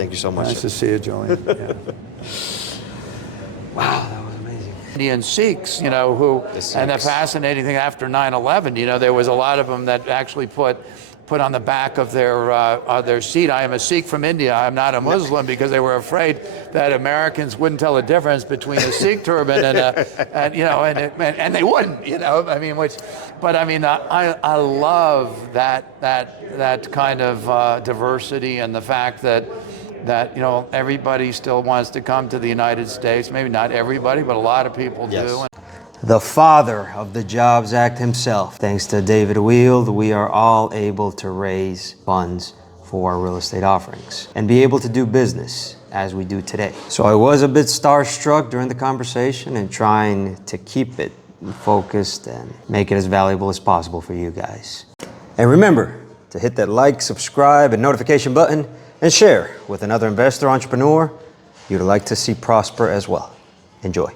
Thank you so much. Nice to see you, Julian. Yeah. Wow, that was amazing. Indian Sikhs, and the fascinating thing after 9/11, there was a lot of them that actually put on the back of their seat, "I am a Sikh from India. I'm not a Muslim," because they were afraid that Americans wouldn't tell the difference between a Sikh turban and they wouldn't, I love that kind of diversity, and the fact that everybody still wants to come to the United States. Maybe not everybody, but a lot of people do. The father of the Jobs Act himself. Thanks to David Weild, we are all able to raise funds for real estate offerings and be able to do business as we do today. So I was a bit starstruck during the conversation and trying to keep it focused and make it as valuable as possible for you guys. And remember to hit that like, subscribe, and notification button and share with another investor entrepreneur you'd like to see prosper as well. Enjoy.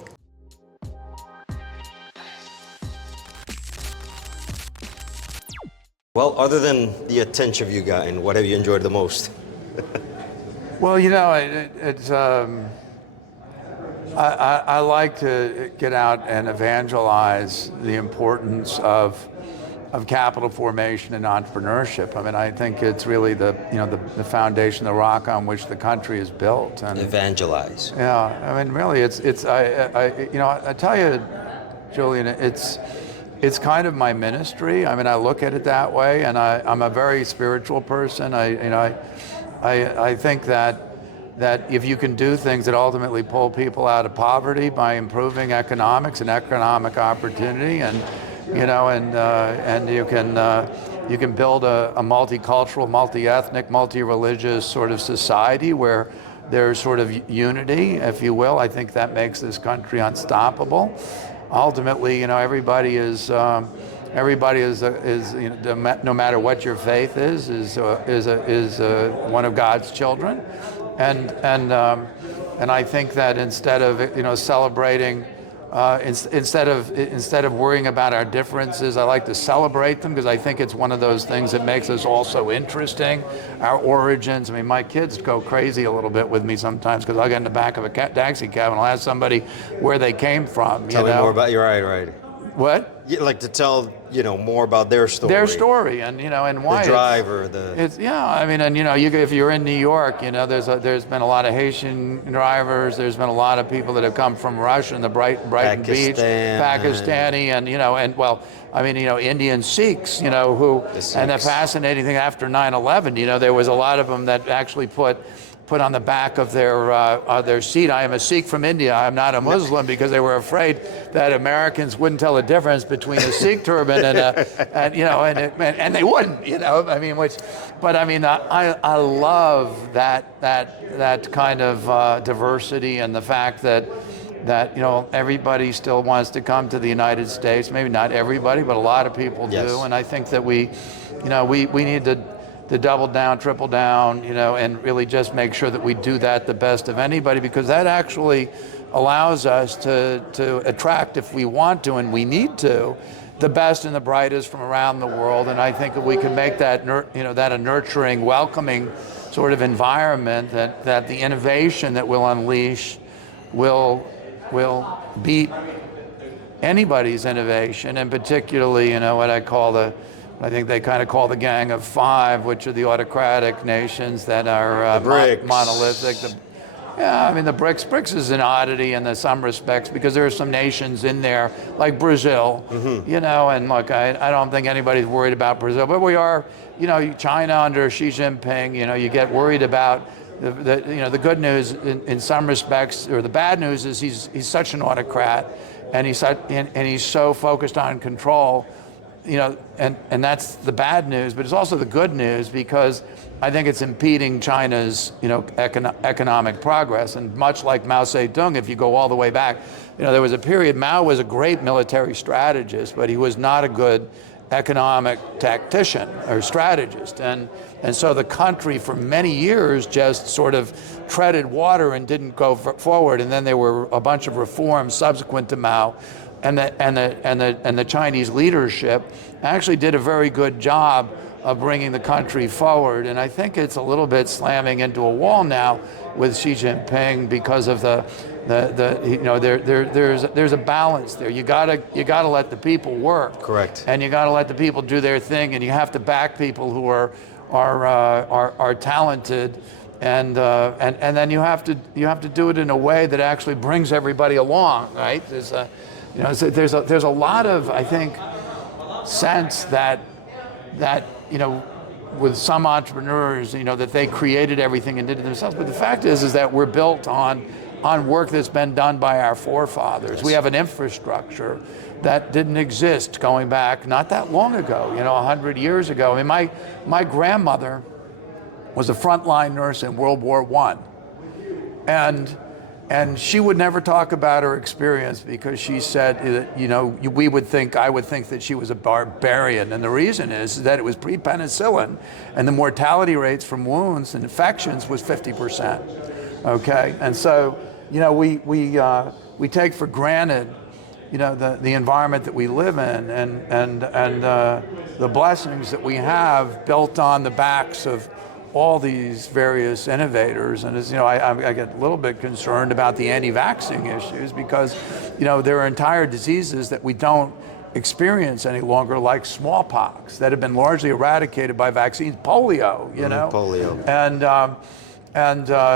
Well, other than the attention you've gotten, what have you enjoyed the most? Well, I like to get out and evangelize the importance of capital formation and entrepreneurship. I think it's really the foundation, the rock on which the country is built. And evangelize. Yeah, really, I tell you, Julian, it's kind of my ministry. I look at it that way, and I'm a very spiritual person. I think that if you can do things that ultimately pull people out of poverty by improving economics and economic opportunity, and you can build a multicultural, multi-ethnic, multi-religious sort of society where there's sort of unity, if you will. I think that makes this country unstoppable. Ultimately, everybody is no matter what your faith is one of God's children, and I think that instead of celebrating, instead of worrying about our differences, I like to celebrate them, because I think it's one of those things that makes us all so interesting. Our origins. My kids go crazy a little bit with me sometimes, because I'll get in the back of a taxi cab and I'll ask somebody where they came from. Tell me more about you. Right. What? You like to tell more about their story. Their story, and why the driver. If you're in New York, there's been a lot of Haitian drivers. There's been a lot of people that have come from Russia and the Brighton Beach, Pakistani, Indian Sikhs, and the fascinating thing after 9/11, there was a lot of them that actually put on the back of their seat, "I am a Sikh from India. I'm not a Muslim," because they were afraid that Americans wouldn't tell the difference between a Sikh turban and they wouldn't, I love that kind of diversity, and the fact that everybody still wants to come to the United States. Maybe not everybody, but a lot of people do. And I think that we need to double down, triple down, and really just make sure that we do that the best of anybody, because that actually allows us to attract, if we want to and we need to, the best and the brightest from around the world. And I think that we can make that a nurturing, welcoming sort of environment, that the innovation that we'll unleash will beat anybody's innovation, and particularly, what I think they kind of call the Gang of Five, which are the autocratic nations that are monolithic. The BRICS. BRICS is an oddity in some respects, because there are some nations in there, like Brazil, and look, I don't think anybody's worried about Brazil, but we are, China under Xi Jinping, you get worried about the good news in some respects, or the bad news is he's such an autocrat, and he's so focused on control. And that's the bad news, but it's also the good news, because I think it's impeding China's, economic progress. And much like Mao Zedong, if you go all the way back, there was a period, Mao was a great military strategist, but he was not a good economic tactician or strategist. And so the country for many years just sort of treaded water and didn't go forward. And then there were a bunch of reforms subsequent to Mao. And the Chinese leadership actually did a very good job of bringing the country forward. And I think it's a little bit slamming into a wall now with Xi Jinping because of there's a balance there. You gotta let the people work. Correct. And you gotta let the people do their thing, and you have to back people who are talented, and then you have to do it in a way that actually brings everybody along, right? There's a lot of, I think, sense that with some entrepreneurs, that they created everything and did it themselves. But the fact is that we're built on work that's been done by our forefathers. We have an infrastructure that didn't exist going back not that long ago, 100 years ago. I mean, my grandmother was a frontline nurse in World War I. And she would never talk about her experience because she said that, I would think that she was a barbarian. And the reason is that it was pre-penicillin, and the mortality rates from wounds and infections was 50%. Okay, and so, we take for granted, the environment that we live in, and the blessings that we have built on the backs of all these various innovators. And as I get a little bit concerned about the anti-vaxxing issues because, there are entire diseases that we don't experience any longer, like smallpox, that have been largely eradicated by vaccines, polio, Polio.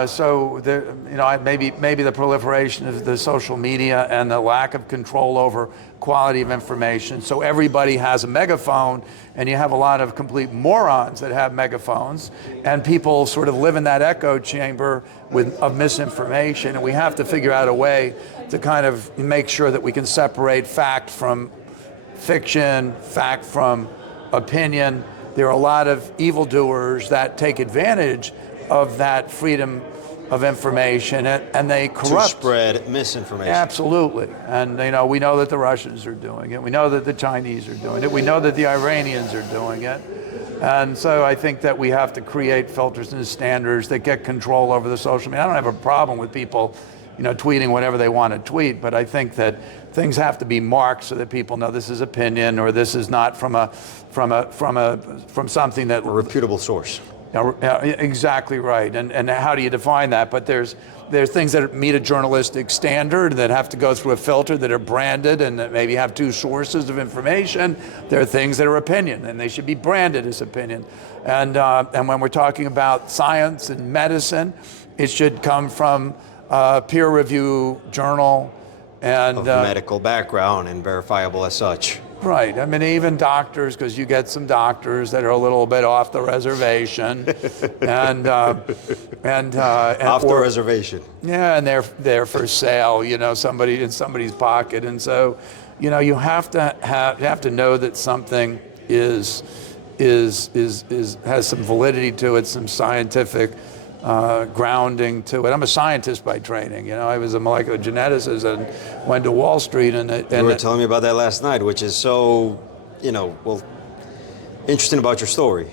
So there, maybe the proliferation of the social media and the lack of control over quality of information. So everybody has a megaphone, and you have a lot of complete morons that have megaphones, and people sort of live in that echo chamber of misinformation. And we have to figure out a way to kind of make sure that we can separate fact from fiction, fact from opinion. There are a lot of evildoers that take advantage of that freedom of information, and they corrupt. To spread misinformation. Absolutely. And we know that the Russians are doing it. We know that the Chinese are doing it. We know that the Iranians are doing it. And so I think that we have to create filters and standards that get control over the social media. I don't have a problem with people tweeting whatever they want to tweet, but I think that things have to be marked so that people know this is opinion, or this is not from something that a reputable source. Exactly right. And how do you define that? But there's things that meet a journalistic standard that have to go through a filter, that are branded and that maybe have two sources of information. There are things that are opinion, and they should be branded as opinion. And when we're talking about science and medicine, it should come from a peer review journal and of medical background and verifiable as such. Right. I mean, even doctors, because you get some doctors that are a little bit off the reservation, and off the reservation. Yeah, and they're for sale. Somebody in somebody's pocket, and so, you have to know that something has some validity to it, some scientific grounding to it. I'm a scientist by training. I was a molecular geneticist and went to Wall Street. And you were telling me about that last night, which is so, interesting about your story.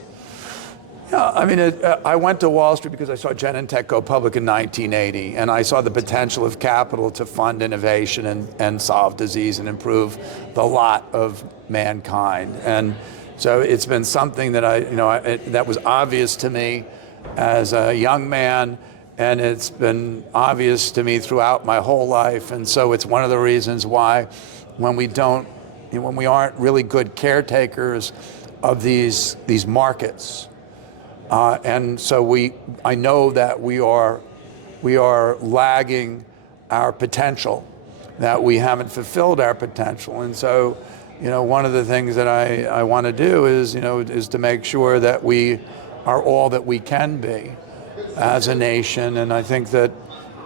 Yeah, I mean, I went to Wall Street because I saw Genentech go public in 1980, and I saw the potential of capital to fund innovation and solve disease and improve the lot of mankind. And so it's been something that that was obvious to me as a young man, and it's been obvious to me throughout my whole life. And so it's one of the reasons why when we aren't really good caretakers of these markets, and so I know that we are lagging our potential, that we haven't fulfilled our potential. And so, one of the things that I want to do is to make sure that we are all that we can be as a nation. And I think that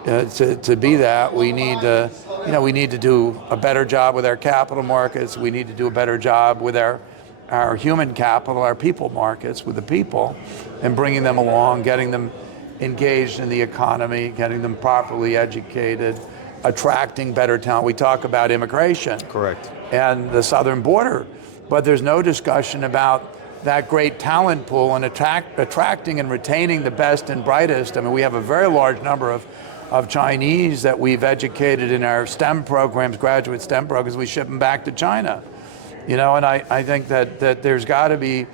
to be that, we need to do a better job with our capital markets. We need to do a better job with our human capital, our people markets, with the people, and bringing them along, getting them engaged in the economy, getting them properly educated, attracting better talent. We talk about immigration. Correct. And the southern border, but there's no discussion about that great talent pool and attracting and retaining the best and brightest. I mean, we have a very large number of Chinese that we've educated in our STEM programs, graduate STEM programs. We ship them back to China. And I think that there's got to be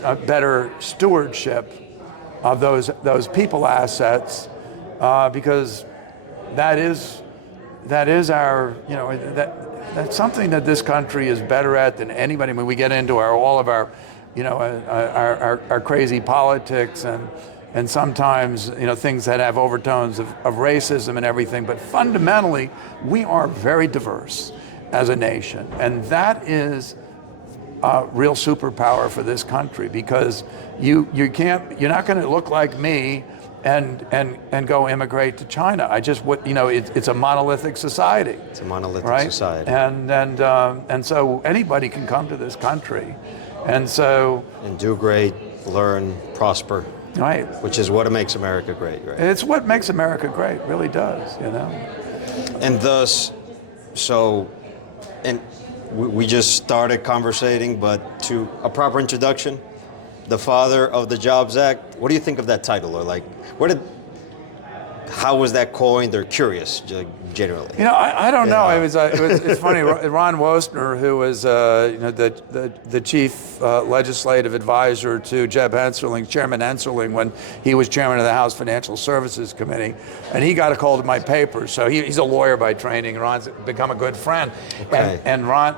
better stewardship of those people assets, because that is our, that's something that this country is better at than anybody. When we get into all of our, our crazy politics and sometimes things that have overtones of racism and everything, but fundamentally we are very diverse as a nation, and that is a real superpower for this country, because you're not going to look like me and go immigrate to China. It's a monolithic society. It's a monolithic right? society. And so anybody can come to this country, and do great, learn, prosper. Right. Which is what makes America great, right? It's what makes America great, it really does, And thus, we just started conversating, but to a proper introduction, the father of the Jobs Act. What do you think of that title, or how was that coined? Or curious, generally. I don't know. It's funny. Ron Wostner, who was the chief legislative advisor to Jeb Hensarling, Chairman Hensarling, when he was chairman of the House Financial Services Committee, and he got a hold of my papers. So he's a lawyer by training. Ron's become a good friend. Okay. And Ron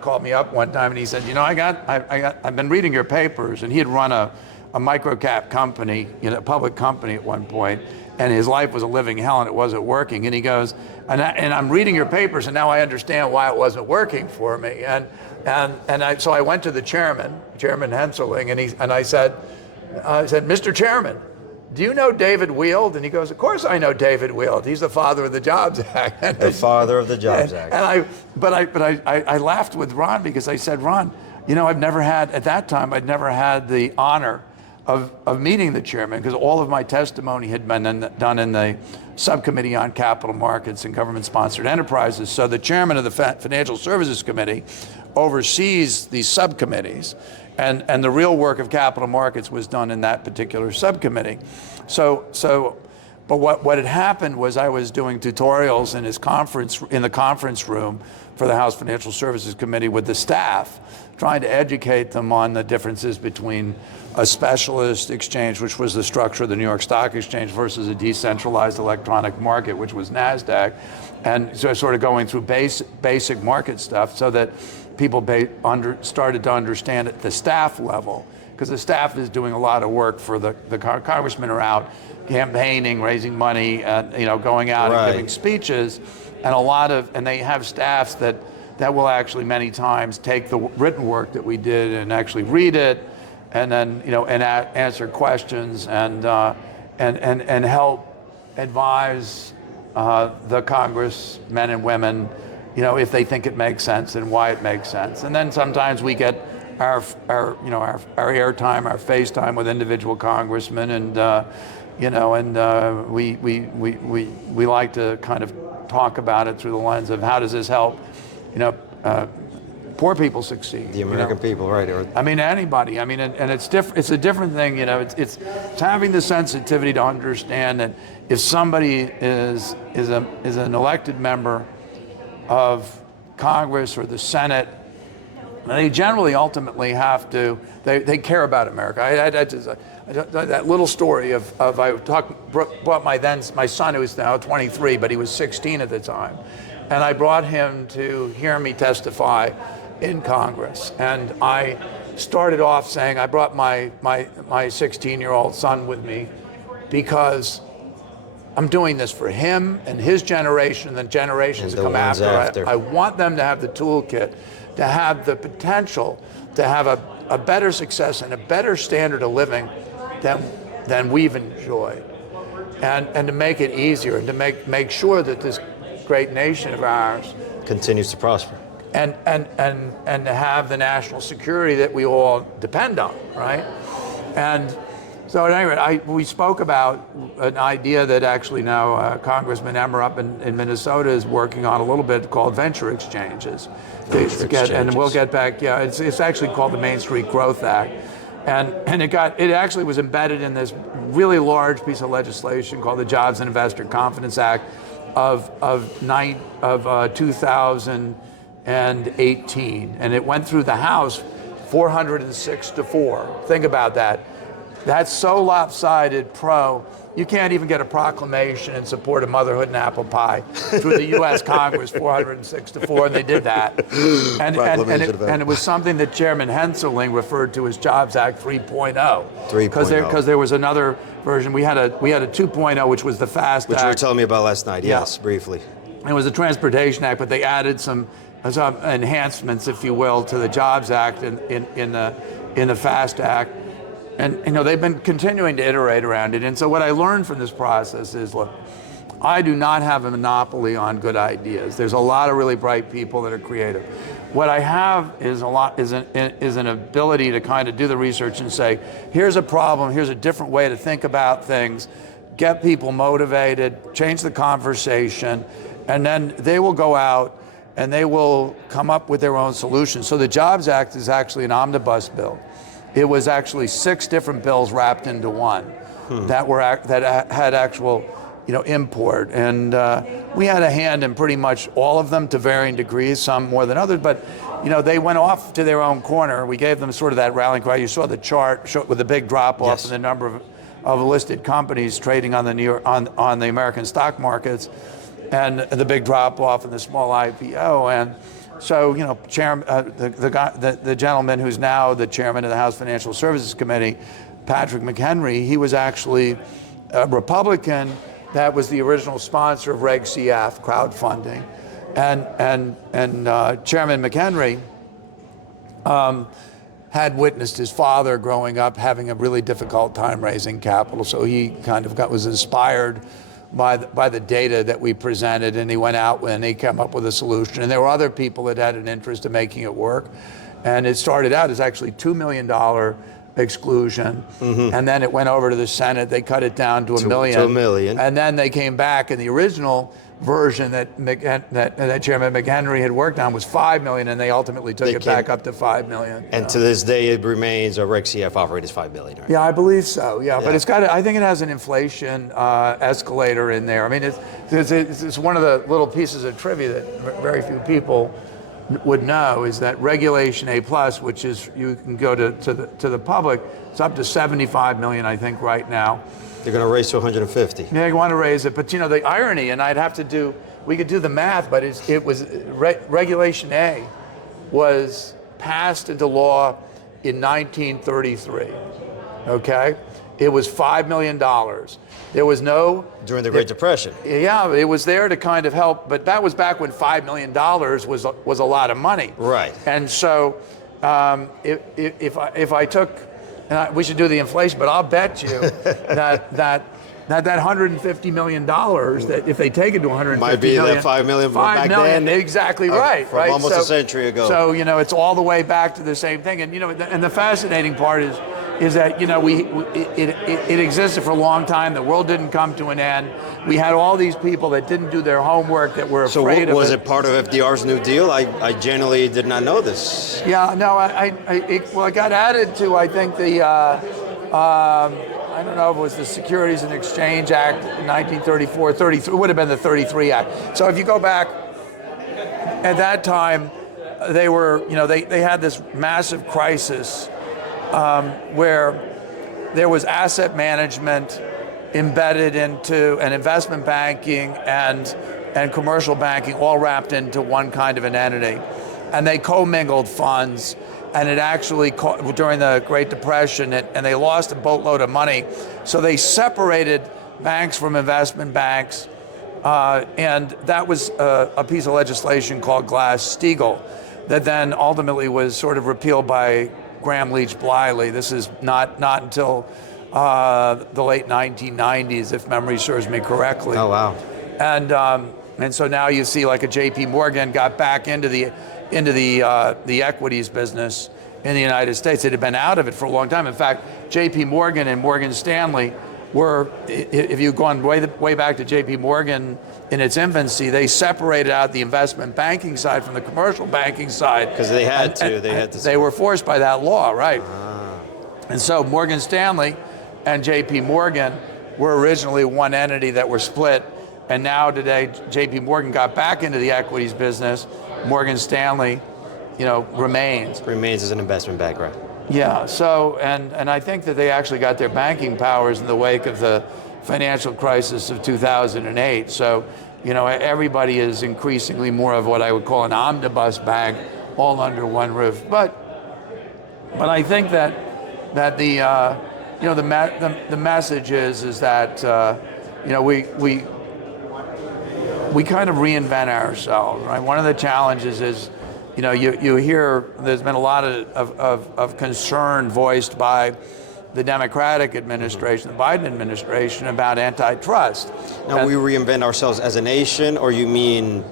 called me up one time and he said, I've been reading your papers, and he had run a microcap company, a public company at one point, and his life was a living hell and it wasn't working. And he goes, and I'm reading your papers and now I understand why it wasn't working for me. So I went to the Chairman Hensarling, and I said, Mr. Chairman, do you know David Weild? And he goes, of course I know David Weild. He's the father of the Jobs Act. The father of the Jobs Act. But I laughed with Ron, because I said, Ron, I'd never had the honor of meeting the chairman, because all of my testimony had been done in the subcommittee on capital markets and government-sponsored enterprises. So the chairman of the Financial Services Committee oversees these subcommittees, and the real work of capital markets was done in that particular subcommittee. But what had happened was I was doing tutorials in the conference room for the House Financial Services Committee with the staff, trying to educate them on the differences between a specialist exchange, which was the structure of the New York Stock Exchange, versus a decentralized electronic market, which was NASDAQ. And so sort of going through basic market stuff so that people started to understand at the staff level, because the staff is doing a lot of work for the congressmen are out campaigning, raising money, going out and giving speeches, and they have staffs that will actually many times take the written work that we did and actually read it, and then answer questions and help advise the congressmen and women, if they think it makes sense and why it makes sense. And then sometimes we get our airtime, our face time with individual congressmen, and we like to kind of talk about it through the lens of how does this help, poor people succeed. The American people, right? Anybody. And it's different. It's a different thing. It's having the sensitivity to understand that if somebody is an elected member of Congress or the Senate, they generally ultimately have to. They care about America. That little story of I brought my son, who is now 23, but he was 16 at the time, and I brought him to hear me testify in Congress. And I started off saying I brought my 16-year-old son with me because I'm doing this for him and his generation and the generations that come after. I want them to have the toolkit, to have the potential to have a better success and a better standard of living than we've enjoyed, and to make it easier, and to make sure that this great nation of ours continues to prosper, and to have the national security that we all depend on, right? And so at any rate, we spoke about an idea that actually now Congressman Emmer up in Minnesota is working on a little bit, called venture exchanges. And we'll get back. Yeah, it's actually called the Main Street Growth Act, and it actually was embedded in this really large piece of legislation called the Jobs and Investor Confidence Act of 2018, and it went through the House 406 to 4. Think about that. That's so lopsided you can't even get a proclamation in support of motherhood and apple pie through the U.S. Congress, 406 to 4, and they did that. And it was something that Chairman Henseling referred to as Jobs Act 3.0. 3.0. Because there was another version. We had a 2.0, which was the FAST Act. Which you were telling me about last night, yes, briefly. It was the Transportation Act, but they added some enhancements, if you will, to the Jobs Act in the FAST Act. And they've been continuing to iterate around it. And so what I learned from this process is, look, I do not have a monopoly on good ideas. There's a lot of really bright people that are creative. What I have is an ability to kind of do the research and say, here's a problem, here's a different way to think about things, get people motivated, change the conversation, and then they will go out and they will come up with their own solutions. So the Jobs Act is actually an omnibus bill. It was actually 6 different bills wrapped into one that had actual, import, and we had a hand in pretty much all of them to varying degrees, some more than others. But they went off to their own corner. We gave them sort of that rallying cry. You saw the chart with the big drop off in the number of listed companies trading on the on the American stock markets, and the big drop off in the small IPO. And so, the gentleman who's now the chairman of the House Financial Services Committee, Patrick McHenry, he was actually a Republican that was the original sponsor of Reg CF, crowdfunding. And Chairman McHenry had witnessed his father growing up having a really difficult time raising capital. So he kind of was inspired by the data that we presented, and he went out and he came up with a solution. And there were other people that had an interest in making it work. And it started out as actually $2 million exclusion, and then it went over to the Senate. They cut it down to $1 million. $1 million. And then they came back, and the original version that Chairman McHenry had worked on was $5 million, and they ultimately took it back up to $5 million. And to this day, it remains a Reg CF offer is $5 million. Right? Yeah, I believe so. Yeah, but I think it has an inflation escalator in there. I mean, it's one of the little pieces of trivia that very few people would know, is that Regulation A+, which is, you can go to the public, it's up to 75 million, I think, right now. They're going to raise to 150. Yeah, they want to raise it, but the irony, and we could do the math, but it was Regulation A was passed into law in 1933. Okay, it was $5 million. There was during the Great Depression. Yeah, it was there to kind of help, but that was back when $5 million was a lot of money. Right. And so, if I took, we should do the inflation, but I'll bet you that $150 million, that if they take it to 150 might be million, that $5 million back million, then. Exactly right. From almost a century ago. So it's all the way back to the same thing, and and the fascinating part is that it existed for a long time. The world didn't come to an end. We had all these people that didn't do their homework, that were afraid of it. So was it part of FDR's New Deal? I genuinely did not know this. Yeah, no, it got added to, I think, the I don't know if it was the Securities and Exchange Act, 1934, 33. It would have been the 33 Act. So if you go back, at that time, they were, they had this massive crisis where there was asset management embedded into an investment banking and commercial banking, all wrapped into one kind of an entity. And they commingled funds, and it actually, during the Great Depression, and they lost a boatload of money. So they separated banks from investment banks, and that was a piece of legislation called Glass-Steagall that then ultimately was sort of repealed by Graham Leach Bliley. This is not until the late 1990s, if memory serves me correctly. Oh, wow. And so now you see, like, a J.P. Morgan got back into the equities business in the United States. It had been out of it for a long time. In fact, J.P. Morgan and Morgan Stanley were, if you've gone way back to J.P. Morgan in its infancy, they separated out the investment banking side from the commercial banking side. Because they had to. They were forced by that law, right? And so Morgan Stanley and J.P. Morgan were originally one entity that were split. And now today, J.P. Morgan got back into the equities business. Morgan Stanley remains. Remains as an investment bank, right? Yeah. So and I think that they actually got their banking powers in the wake of the financial crisis of 2008. So everybody is increasingly more of what I would call an omnibus bank, all under one roof. But I think that the message is that we kind of reinvent ourselves, right? One of the challenges is, you hear there's been a lot of concern voiced by the Democratic administration, the Biden administration, about antitrust. Now, we reinvent ourselves as a nation, or you mean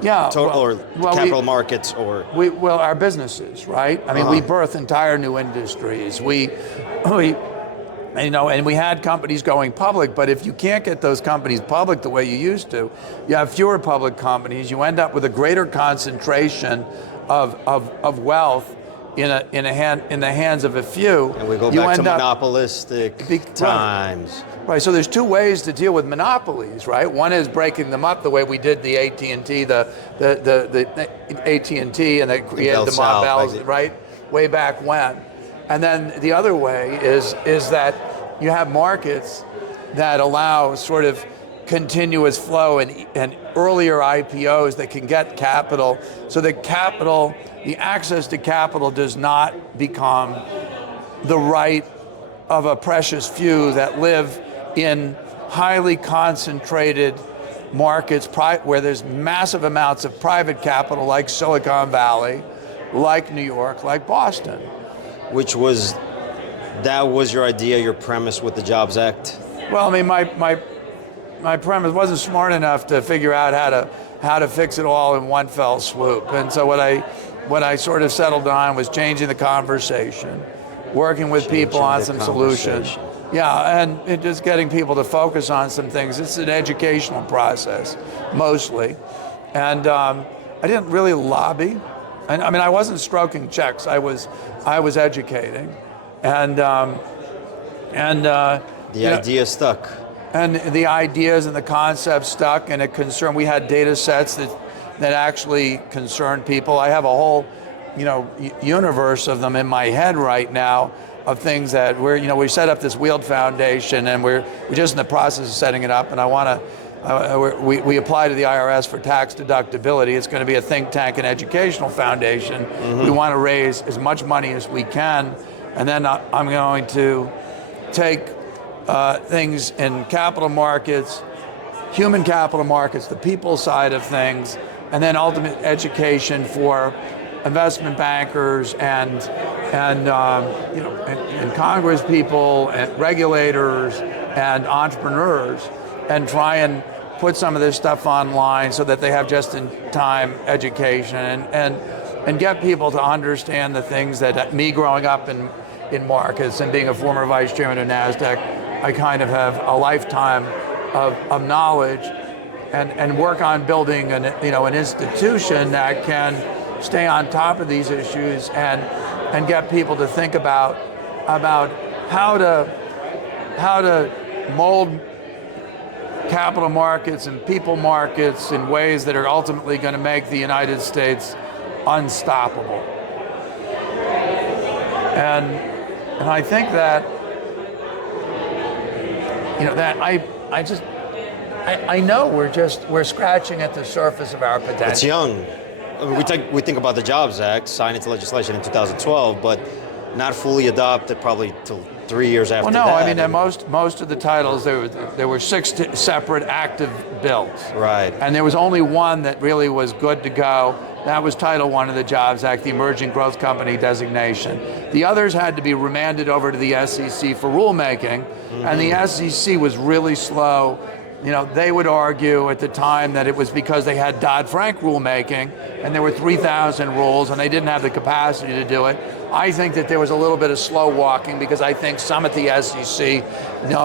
capital markets, or our businesses, right? I mean, we birth entire new industries. And we had companies going public, but if you can't get those companies public the way you used to, you have fewer public companies. You end up with a greater concentration of wealth in the hands of a few. And we go back to monopolistic times. Right. So there's two ways to deal with monopolies, right? One is breaking them up the way we did the AT&T, the AT&T, and they created the Bell, right? Way back when. And then the other way is that you have markets that allow sort of continuous flow and earlier IPOs that can get capital, so that the access to capital does not become the right of a precious few that live in highly concentrated markets where there's massive amounts of private capital, like Silicon Valley, like New York, like Boston. That was your idea, your premise with the Jobs Act? Well, I mean, my premise wasn't smart enough to figure out how to fix it all in one fell swoop. And so what I sort of settled on was changing the conversation, working with people on some solutions. Yeah, and just getting people to focus on some things. It's an educational process, mostly. And I didn't really lobby. And I mean, I wasn't stroking checks. I was educating, and the idea stuck. And the ideas and the concepts stuck, and it concerned. We had data sets that actually concerned people. I have a whole, universe of them in my head right now, of things that we set up this Weild Foundation, and we're just in the process of setting it up, and I want to. We apply to the IRS for tax deductibility. It's going to be a think tank and educational foundation. Mm-hmm. We want to raise as much money as we can, and then I'm going to take things in capital markets, human capital markets, the people side of things, and then ultimate education for investment bankers and Congress people and regulators and entrepreneurs, and try and put some of this stuff online so that they have just-in-time education and get people to understand the things that me growing up in markets and being a former vice chairman of NASDAQ, I kind of have a lifetime of knowledge, and work on building an institution that can stay on top of these issues and get people to think about how to mold capital markets and people markets in ways that are ultimately going to make the United States unstoppable. And I think that I know we're scratching at the surface of our potential. It's young. I mean, we think about the Jobs Act, signed into legislation in 2012, but not fully adopted probably till 3 years after that. Well, no, I mean, most of the titles, there were 6 separate active bills. Right. And there was only one that really was good to go. That was Title I of the Jobs Act, the Emerging Growth Company designation. The others had to be remanded over to the SEC for rulemaking, and the SEC was really slow. They would argue at the time that it was because they had Dodd-Frank rulemaking, and there were 3,000 rules, and they didn't have the capacity to do it. I think that there was a little bit of slow walking, because I think some at the SEC,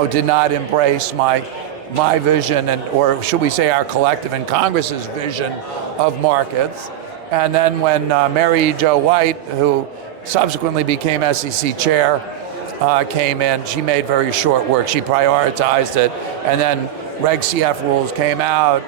did not embrace my vision, or should we say our collective and Congress's vision of markets. And then when Mary Jo White, who subsequently became SEC chair, came in, she made very short work. She prioritized it, and then Reg CF rules came out,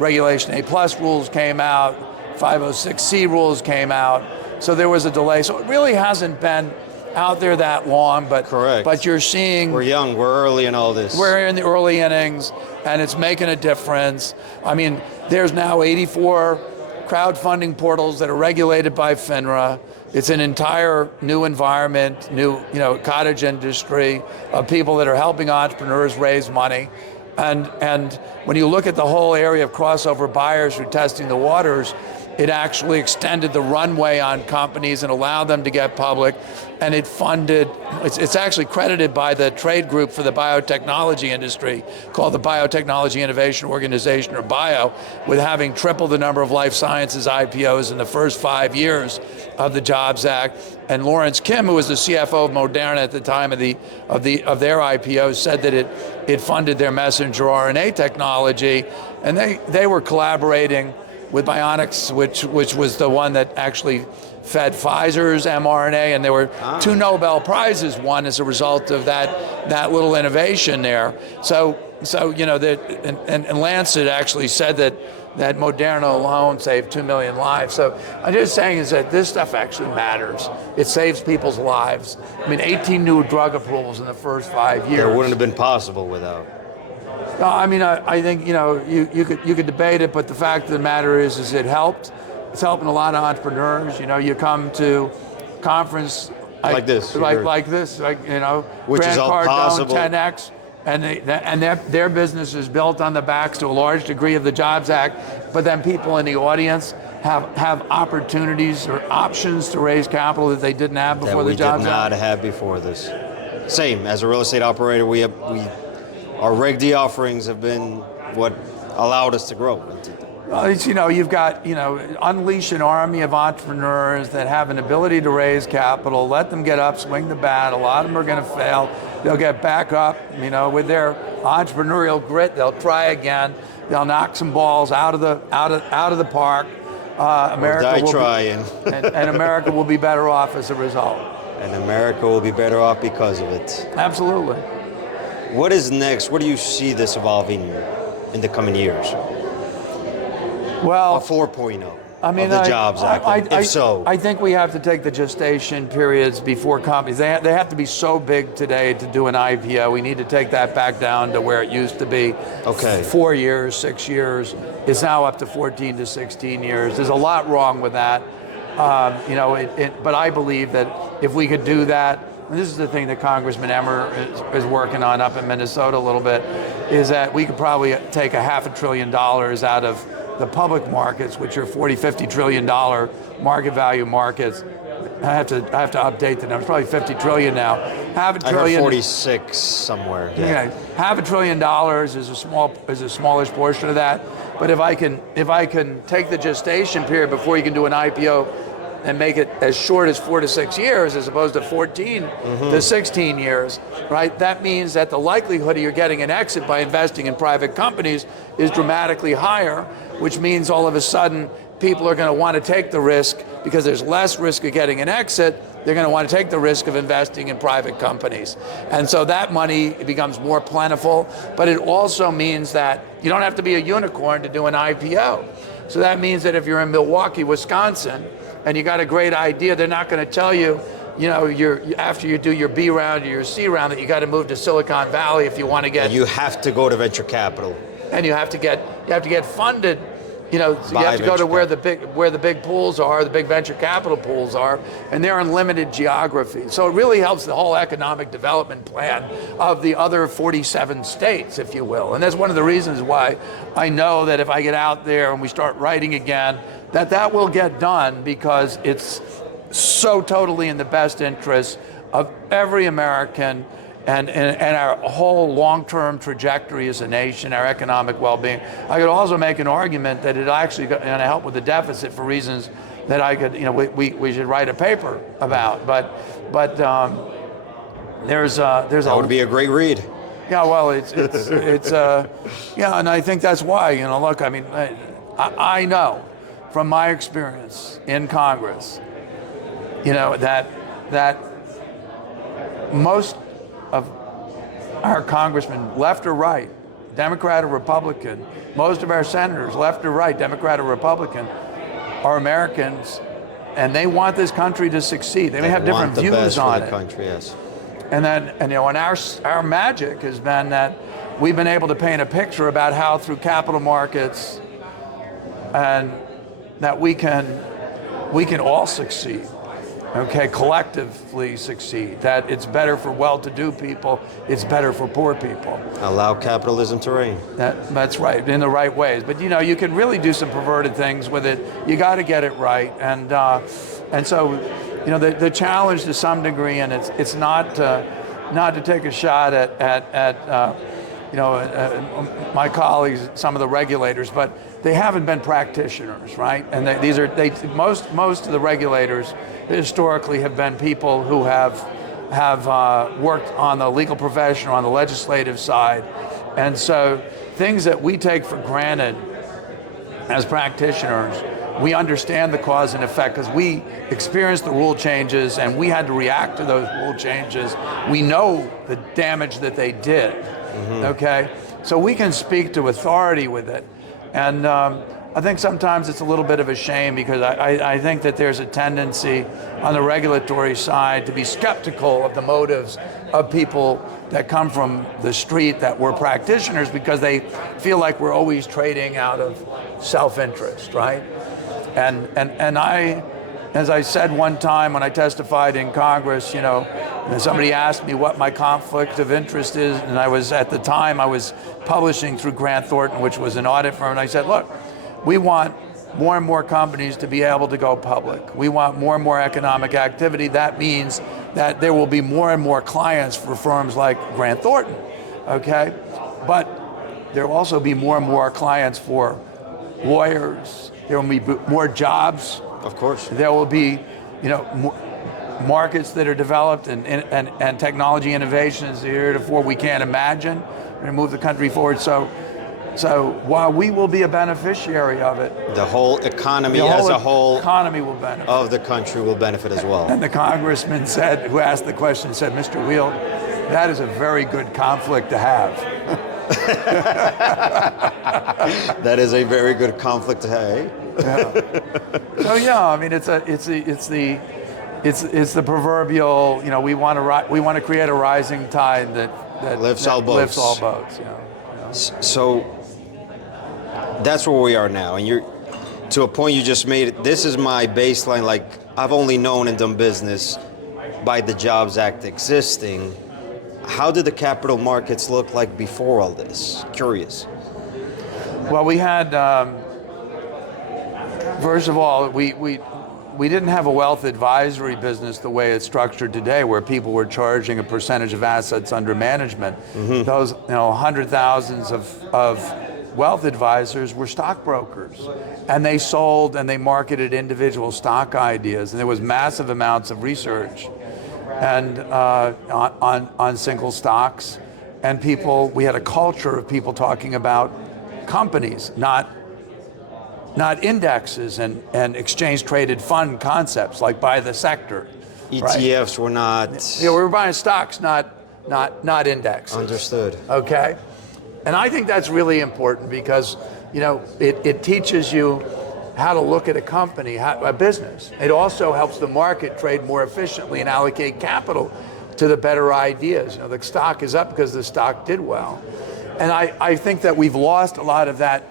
Regulation A+ rules came out, 506C rules came out, so there was a delay. So it really hasn't been out there that long, but Correct. But you're seeing We're young, we're early in all this. we're in the early innings, and it's making a difference. I mean, there's now 84 crowdfunding portals that are regulated by FINRA. It's an entire new environment, new cottage industry of people that are helping entrepreneurs raise money. And when you look at the whole area of crossover buyers who are testing the waters, it actually extended the runway on companies and allowed them to get public, and it funded, it's actually credited by the trade group for the biotechnology industry called the Biotechnology Innovation Organization, or BIO, with having tripled the number of life sciences IPOs in the first 5 years of the Jobs Act. And Lawrence Kim, who was the CFO of Moderna at the time of their IPO, said that it funded their messenger RNA technology, and they were collaborating with Bionics, which was the one that actually fed Pfizer's mRNA, and there were 2 Nobel Prizes won as a result of that little innovation there. So and Lancet actually said that Moderna alone saved 2 million lives. So I'm just saying is that this stuff actually matters. It saves people's lives. I mean, 18 new drug approvals in the first 5 years. That wouldn't have been possible without. No, I mean, I think you could debate it, but the fact of the matter is it helped. It's helping a lot of entrepreneurs. You come to conference like this, which is Grant all Cardone, possible. 10X, and their business is built on the backs to a large degree of the Jobs Act. But then people in the audience have opportunities or options to raise capital that they didn't have before the Jobs Act. That we did not have before this. Same as a real estate operator, our Reg D offerings have been what allowed us to grow. Well, you've got, unleash an army of entrepreneurs that have an ability to raise capital, let them get up, swing the bat. A lot of them are going to fail. They'll get back up, with their entrepreneurial grit. They'll try again. They'll knock some balls out of the park. And America will be better off as a result. And America will be better off because of it. Absolutely. What is next? Where do you see this evolving in the coming years? Well, a 4.0 of the Jobs Act, if so. I think we have to take the gestation periods before companies. They have to be so big today to do an IPO. We need to take that back down to where it used to be. Okay. 4 years, 6 years. It's now up to 14 to 16 years. There's a lot wrong with that. But I believe that if we could do that, and this is the thing that Congressman Emmer is working on up in Minnesota a little bit, is that we could probably take $500 billion out of the public markets, which are $40-50 trillion market value markets. I have to update the numbers. Probably 50 trillion now. $500 billion. I heard 46 somewhere. Yeah. $500 billion is a smallish portion of that. But if I can take the gestation period before you can do an IPO and make it as short as 4 to 6 years as opposed to 14 to 16 years, right? That means that the likelihood of you getting an exit by investing in private companies is dramatically higher, which means all of a sudden people are going to want to take the risk because there's less risk of getting an exit. They're going to want to take the risk of investing in private companies. And so that money becomes more plentiful, but it also means that you don't have to be a unicorn to do an IPO. So that means that if you're in Milwaukee, Wisconsin, and you got a great idea, they're not going to tell you, after you do your B round or your C round, that you got to move to Silicon Valley if you want to get. You have to go to venture capital. And you have to get funded. So you have to go to where the big pools are, the big venture capital pools are, and they're in limited geography. So it really helps the whole economic development plan of the other 47 states, if you will. And that's one of the reasons why I know that if I get out there and we start writing again, that will get done, because it's so totally in the best interest of every American and our whole long-term trajectory as a nation, our economic well-being. I could also make an argument that it actually going to help with the deficit for reasons that I could, we should write a paper about. But there's that would be a great read. Yeah, well, it's and I think that's why, look, I mean, I know from my experience in Congress, that most of our congressmen, left or right, Democrat or Republican, most of our senators, left or right, Democrat or Republican, are Americans, and they want this country to succeed. They may have different views on it. Country, yes. And our magic has been that we've been able to paint a picture about how through capital markets, and that we can all succeed. Okay, collectively succeed. That it's better for well-to-do people, it's better for poor people. Allow capitalism to reign. That's right, in the right ways. But you can really do some perverted things with it. You got to get it right, and so the challenge to some degree, and it's not to take a shot at my colleagues, some of the regulators, but they haven't been practitioners, right? And most of the regulators historically have been people who have worked on the legal profession or on the legislative side, and so things that we take for granted as practitioners, we understand the cause and effect because we experienced the rule changes and we had to react to those rule changes. We know the damage that they did. Okay, so we can speak to authority with it, and I think sometimes it's a little bit of a shame because I think that there's a tendency on the regulatory side to be skeptical of the motives of people that come from the street that were practitioners because they feel like we're always trading out of self-interest, right? And I, as I said one time when I testified in Congress, somebody asked me what my conflict of interest is, and at the time I was publishing through Grant Thornton, which was an audit firm, and I said, look, we want more and more companies to be able to go public. We want more and more economic activity. That means that there will be more and more clients for firms like Grant Thornton, okay? But there will also be more and more clients for lawyers. There will be more jobs. Of course. There will be, markets that are developed and technology innovations heretofore we can't imagine. We're going to move the country forward. So while we will be a beneficiary of it, the whole economy will benefit. Of the country will benefit as well. And the congressman who asked the question said, Mr. Weild, that is a very good conflict to have. That is a very good conflict to have. Yeah. So I mean, it's the proverbial. We want to create a rising tide that lifts all boats. So that's where we are now, and you're to a point you just made it. This is my baseline. Like, I've only known and done business by the Jobs Act existing. How did the capital markets look like before all this? Curious. Well, we had, first of all, we didn't have a wealth advisory business the way it's structured today, where people were charging a percentage of assets under management. Mm-hmm. Those, hundred thousands of wealth advisors were stockbrokers, and they sold and they marketed individual stock ideas, and there was massive amounts of research and on single stocks, and we had a culture of people talking about companies, not indexes and exchange traded fund concepts like by the sector. ETFs were not. We were buying stocks, not indexes. Understood. Okay, and I think that's really important because it teaches you how to look at a company, a business. It also helps the market trade more efficiently and allocate capital to the better ideas. The stock is up because the stock did well. And I think that we've lost a lot of that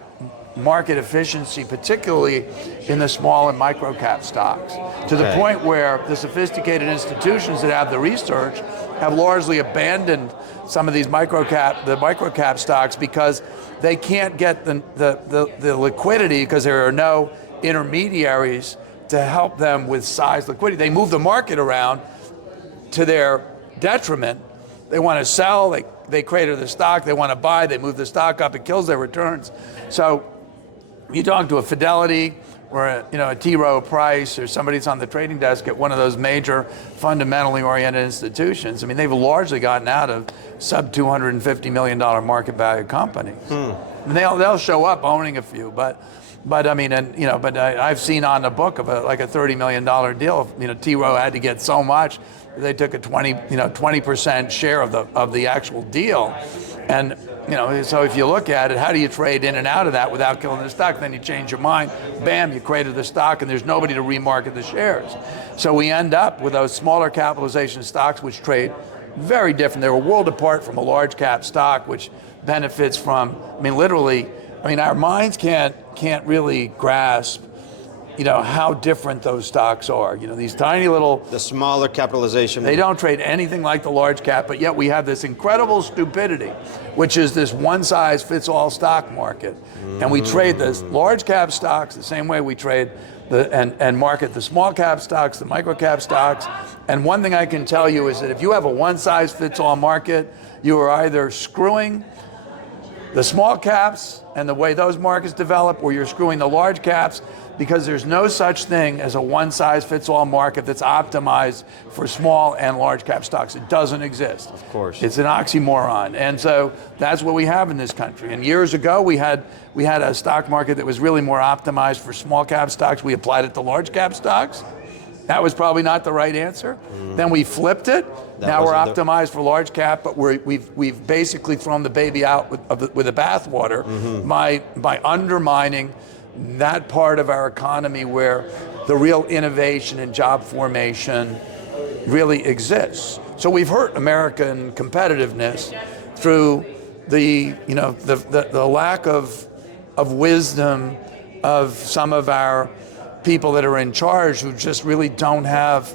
market efficiency, particularly in the small and micro cap stocks, to the point where the sophisticated institutions that have the research have largely abandoned some of these micro cap stocks because they can't get the liquidity because there are no intermediaries to help them with size liquidity. They move the market around to their detriment. They want to sell, they created the stock, they want to buy, they move the stock up, it kills their returns. So you talk to a Fidelity or a T. Rowe Price or somebody that's on the trading desk at one of those major fundamentally oriented institutions. I mean, they've largely gotten out of sub $250 million market value companies. And they'll show up owning a few, but I mean, but I've seen on the book of a $30 million deal. T. Rowe had to get so much, they took a 20% share of the actual deal, and so if you look at it, how do you trade in and out of that without killing the stock? Then you change your mind, bam, you created the stock, and there's nobody to remarket the shares. So we end up with those smaller capitalization stocks, which trade very different. They're a world apart from a large cap stock, which benefits from, literally, our minds can't really grasp, how different those stocks are. These tiny little... The smaller capitalization. They don't trade anything like the large cap, but yet we have this incredible stupidity, which is this one-size-fits-all stock market. And we trade the large cap stocks the same way we trade and market the small cap stocks, the micro cap stocks. And one thing I can tell you is that if you have a one-size-fits-all market, you are either screwing the small caps and the way those markets develop, or you're screwing the large caps, because there's no such thing as a one-size-fits-all market that's optimized for small and large cap stocks. It doesn't exist. Of course. It's an oxymoron. And so that's what we have in this country. And years ago, we had a stock market that was really more optimized for small cap stocks. We applied it to large cap stocks. That was probably not the right answer. Then we flipped it. Now we're optimized for large cap, but we've basically thrown the baby out with the bathwater by undermining that part of our economy where the real innovation and job formation really exists. So we've hurt American competitiveness through the lack of wisdom of some of our people that are in charge, who just really don't have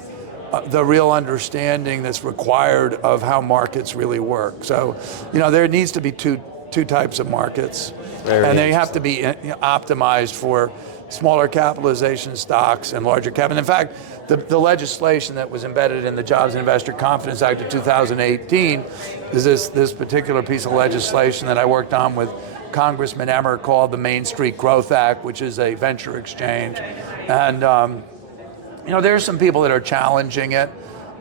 the real understanding that's required of how markets really work. So, there needs to be two types of markets. And they have to be optimized for smaller capitalization stocks and larger cap. And in fact, the legislation that was embedded in the Jobs and Investor Confidence Act of 2018 is this particular piece of legislation that I worked on with Congressman Emmer, called the Main Street Growth Act, which is a venture exchange. And there's some people that are challenging it.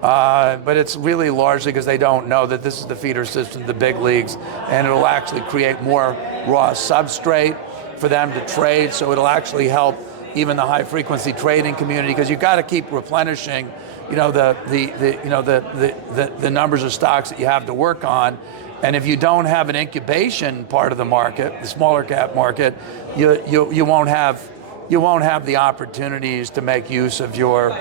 But it's really largely because they don't know that this is the feeder system to the big leagues, and it'll actually create more raw substrate for them to trade. So it'll actually help even the high frequency trading community, because you've got to keep replenishing, the numbers of stocks that you have to work on. And if you don't have an incubation part of the market, the smaller cap market, you won't have the opportunities to make use of your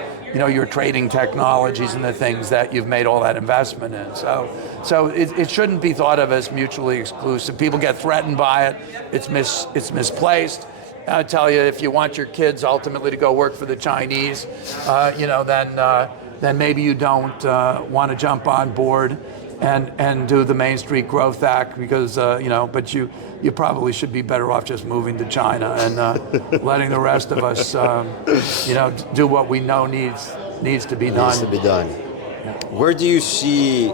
trading technologies and the things that you've made all that investment in. So it shouldn't be thought of as mutually exclusive. People get threatened by it. It's misplaced. I tell you, if you want your kids ultimately to go work for the Chinese, then maybe you don't want to jump on board and do the Main Street Growth Act, because but you probably should be better off just moving to China and letting the rest of us do what we know needs to be done. Needs to be done. Where do you see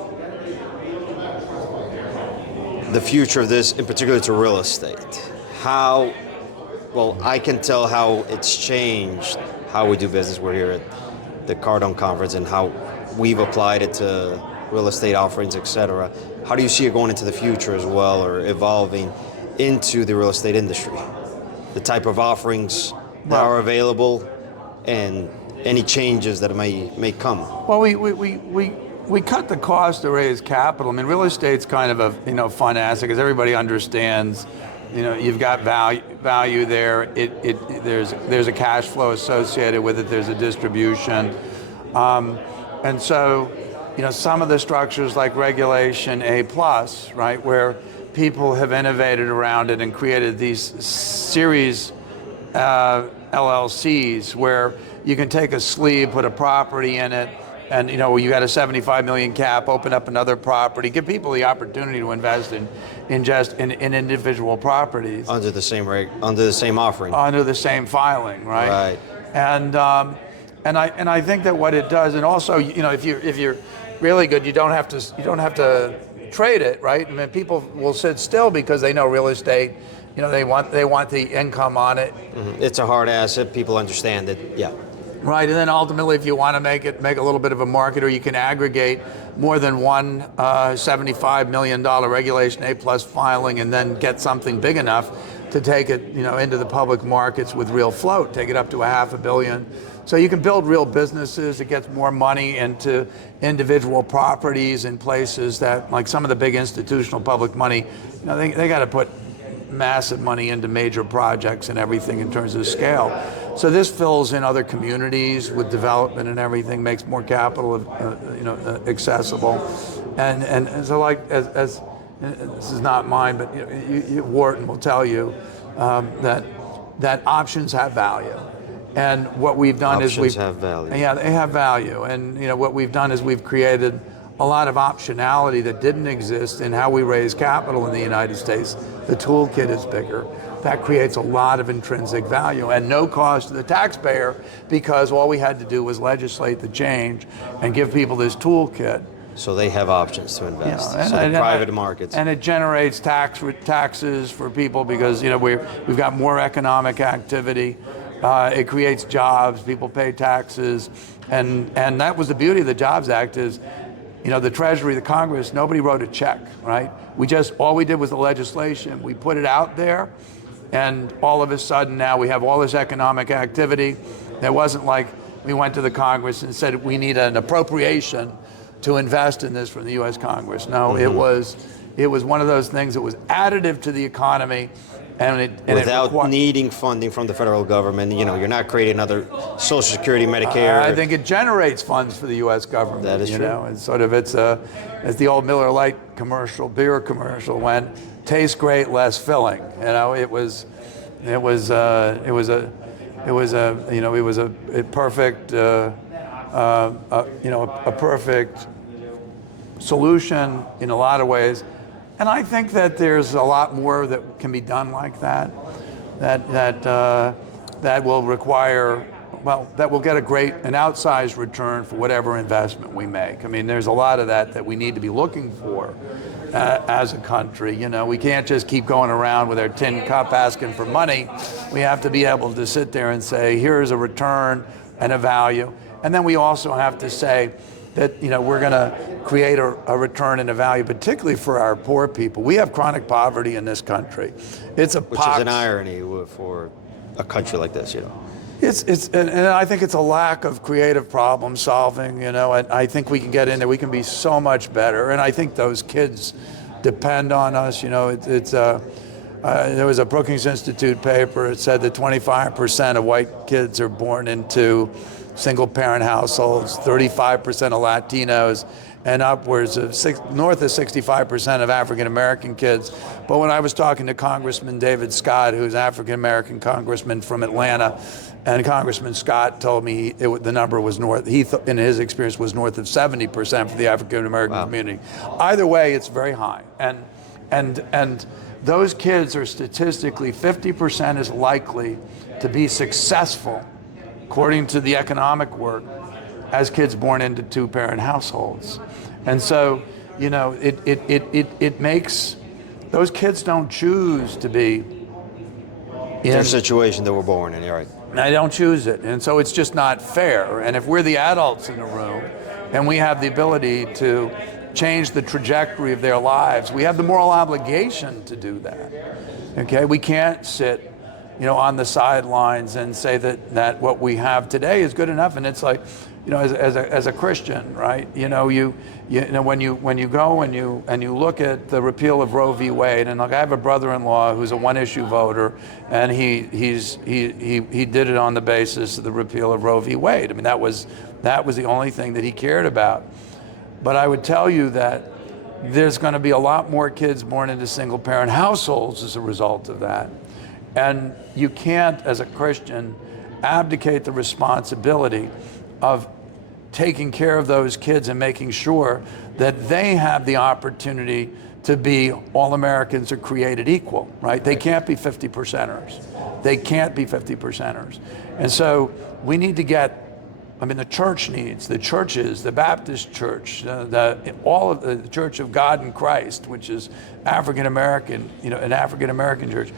the future of this, in particular to real estate? I can tell how it's changed how we do business. We're here at the Cardone Conference, and how we've applied it to real estate offerings, etc. How do you see it going into the future as well, or evolving into the real estate industry? The type of offerings that are available, and any changes that may come. Well, we cut the cost to raise capital. Real estate's kind of a fun asset, because everybody understands. You've got value there. There's a cash flow associated with it. There's a distribution, and so. Some of the structures like Regulation A+, right, where people have innovated around it and created these series LLCs where you can take a sleeve, put a property in it, and you got a 75 million cap, open up another property, give people the opportunity to invest in individual properties under the same offering, under the same filing, right? Right. And I think that what it does, and also if you're really good, you don't have to trade it, right? People will sit still because they know real estate. They want the income on it. Mm-hmm. It's a hard asset. People understand it. Yeah. Right, and then ultimately, if you want to make a little bit of a market, or you can aggregate more than one $75 million Regulation A+ filing, and then get something big enough, to take it, into the public markets with real float, take it up to $500 million. So you can build real businesses. It gets more money into individual properties in places that, like some of the big institutional public money, they got to put massive money into major projects and everything in terms of scale. So this fills in other communities with development and everything, makes more capital, accessible, and so like as this is not mine, but Wharton will tell you that options have value. And what we've done Options have value. Yeah, they have value. And what we've done is we've created a lot of optionality that didn't exist in how we raise capital in the United States. The toolkit is bigger. That creates a lot of intrinsic value and no cost to the taxpayer, because all we had to do was legislate the change and give people this toolkit. So they have options to invest. So the private markets. And it generates taxes for people because we've got more economic activity. It creates jobs. People pay taxes, and that was the beauty of the Jobs Act is, the Treasury, the Congress, nobody wrote a check, right? All we did was the legislation. We put it out there, and all of a sudden now we have all this economic activity. It wasn't like we went to the Congress and said we need an appropriation to invest in this from the U.S. Congress. No, it was one of those things that was additive to the economy. Without needing funding from the federal government, you're not creating another Social Security, Medicare. I think it generates funds for the U.S. government. That is true. It's sort of as the old Miller Lite beer commercial went, tastes great, less filling. It was a perfect a perfect solution in a lot of ways. And I think that there's a lot more that can be done like that will require, that will get an outsized return for whatever investment we make. I mean, there's a lot of that we need to be looking for as a country. We can't just keep going around with our tin cup asking for money. We have to be able to sit there and say, here's a return and a value. And then we also have to say, that we're going to create a return and a value, particularly for our poor people. We have chronic poverty in this country. Which is an irony for a country like this, And I think it's a lack of creative problem solving. And I think we can get in there. We can be so much better. And I think those kids depend on us. There was a Brookings Institute paper. It said that 25% of white kids are born into single-parent households, 35% of Latinos, and upwards of north of 65% of African-American kids. But when I was talking to Congressman David Scott, who's an African-American congressman from Atlanta, and Congressman Scott told me the number was in his experience, was north of 70% for the African-American community. Either way, it's very high. And those kids are statistically 50% as likely to be successful, according to the economic work, as kids born into two-parent households. And so, it makes, those kids don't choose to be in their situation that we're born in, right? They don't choose it. And so it's just not fair. And if we're the adults in the room and we have the ability to change the trajectory of their lives, we have the moral obligation to do that. Okay? We can't sit on the sidelines and say that what we have today is good enough. And it's like, as a Christian, right? When you go and you look at the repeal of Roe v. Wade, and like I have a brother-in-law who's a one-issue voter, and he did it on the basis of the repeal of Roe v. Wade. I mean, that was the only thing that he cared about. But I would tell you that there's going to be a lot more kids born into single-parent households as a result of that. And you can't, as a Christian, abdicate the responsibility of taking care of those kids and making sure that they have the opportunity to be all Americans are created equal, right? They can't be 50%ers. They can't be 50%ers. And so we need to the church needs, the churches, the Baptist church, all of the Church of God in Christ, which is African American, an African American church.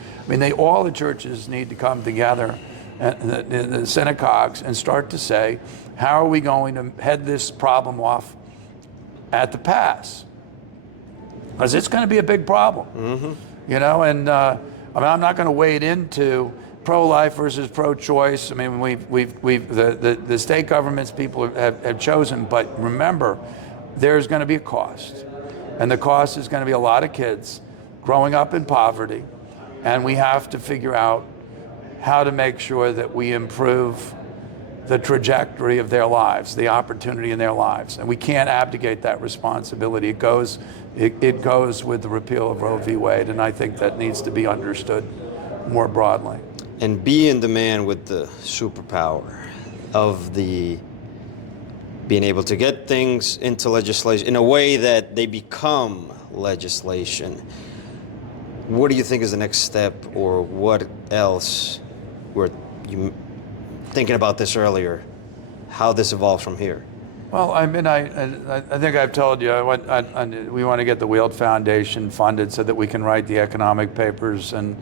All the churches need to come together, the synagogues, and start to say, how are we going to head this problem off at the pass? Because it's going to be a big problem, and I mean, I'm not going to wade into pro-life versus pro-choice. I mean, the state governments people have chosen, but remember, there's going to be a cost. And the cost is going to be a lot of kids growing up in poverty. And we have to figure out how to make sure that we improve the trajectory of their lives, the opportunity in their lives. And we can't abdicate that responsibility. It goes with the repeal of Roe v. Wade, and I think that needs to be understood more broadly. And being the man with the superpower of the being able to get things into legislation in a way that they become legislation, what do you think is the next step, or what else were you thinking about this earlier, how this evolves from here? Well, I mean, I think I've told you, we want to get the Weild Foundation funded so that we can write the economic papers, and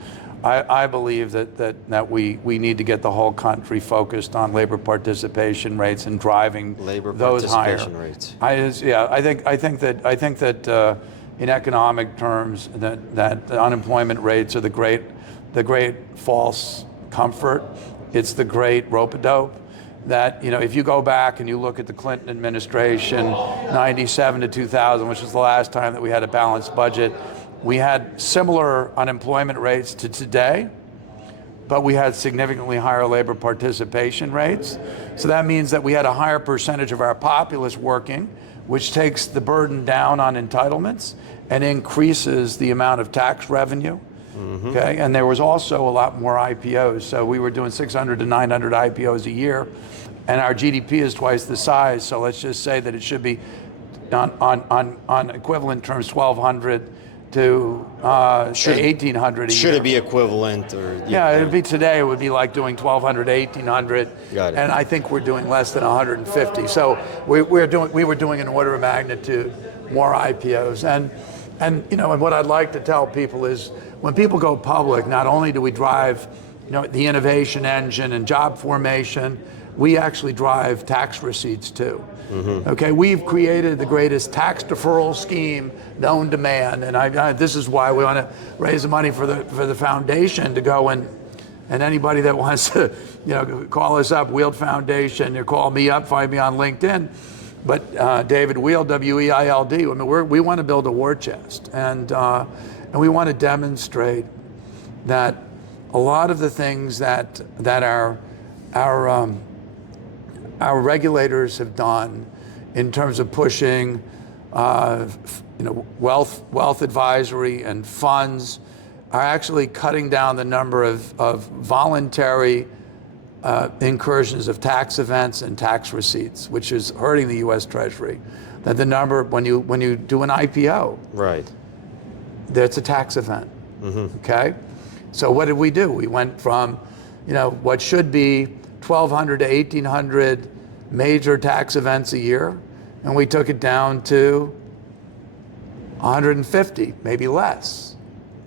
I believe that we need to get the whole country focused on labor participation rates and driving those higher. Rates. I think that in economic terms that the unemployment rates are the great false comfort. It's the great rope-a-dope. That, if you go back and you look at the Clinton administration, 97 to 2000, which was the last time that we had a balanced budget, we had similar unemployment rates to today, but we had significantly higher labor participation rates. So that means that we had a higher percentage of our populace working, which takes the burden down on entitlements and increases the amount of tax revenue. Mm-hmm. Okay, and there was also a lot more IPOs. So we were doing 600 to 900 IPOs a year, and our GDP is twice the size. So let's just say that it should be on equivalent terms, 1,200 to 1,800 a year. Should it be equivalent, or? Yeah, it'd be today. It would be like doing 1,200 to 1,800. Got it. And I think we're doing less than 150. So we were doing an order of magnitude more IPOs. And what I'd like to tell people is, when people go public, not only do we drive, the innovation engine and job formation, we actually drive tax receipts too. Mm-hmm. Okay, we've created the greatest tax deferral scheme known to man, and this is why we want to raise the money for the foundation to go and anybody that wants to, call us up, Weild Foundation, or call me up, find me on LinkedIn. But David Weild, W-E-I-L-D. I mean, we want to build a war chest, and we want to demonstrate that a lot of the things that our regulators have done in terms of pushing, wealth advisory and funds are actually cutting down the number of voluntary incursions of tax events and tax receipts, which is hurting the U.S. Treasury. That the number, when you do an IPO, right, that's a tax event. Mm-hmm. Okay, so what did we do? We went from, what should be 1,200 to 1,800 major tax events a year, and we took it down to 150, maybe less.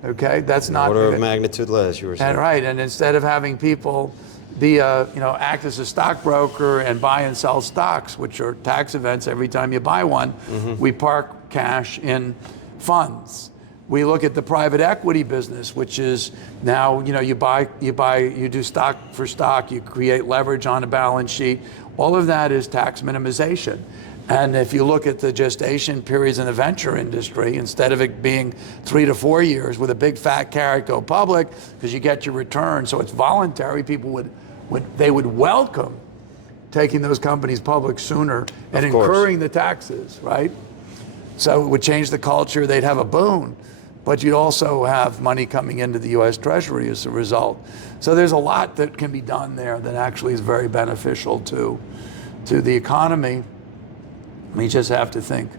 Okay, that's not order of magnitude less. You were saying. And right, and instead of having people be act as a stockbroker and buy and sell stocks, which are tax events every time you buy one, mm-hmm. we park cash in funds. We look at the private equity business, which is now, you do stock for stock, you create leverage on a balance sheet. All of that is tax minimization. And if you look at the gestation periods in the venture industry, instead of it being 3 to 4 years with a big fat carrot go public, because you get your return, so it's voluntary, people would welcome taking those companies public sooner and incurring the taxes, right? So it would change the culture, they'd have a boon, but you'd also have money coming into the US Treasury as a result. So there's a lot that can be done there that actually is very beneficial to the economy. We just have to think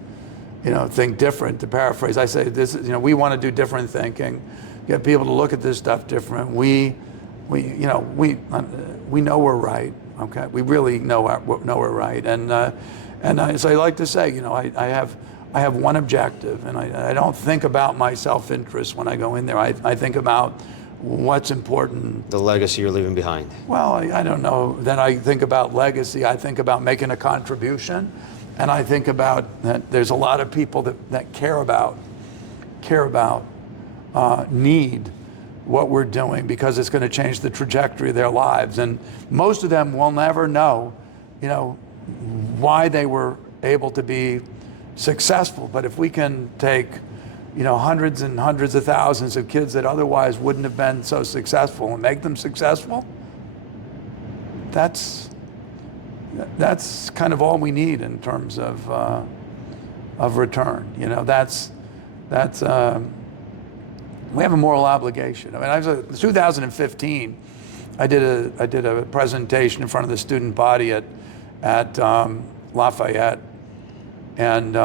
different. To paraphrase, I say this, we want to do different thinking, get people to look at this stuff different. We know we're right. Okay, we really know we're right. So I like to say, I have one objective, and I don't think about my self-interest when I go in there. I think about what's important. The legacy you're leaving behind. Well, I don't know. Then I think about legacy. I think about making a contribution. And I think about that there's a lot of people that care about, need what we're doing, because it's going to change the trajectory of their lives. And most of them will never know, why they were able to be successful. But if we can take, hundreds and hundreds of thousands of kids that otherwise wouldn't have been so successful and make them successful, that's kind of all we need in terms of return. We have a moral obligation. I mean, in 2015, I did a presentation in front of the student body at Lafayette, and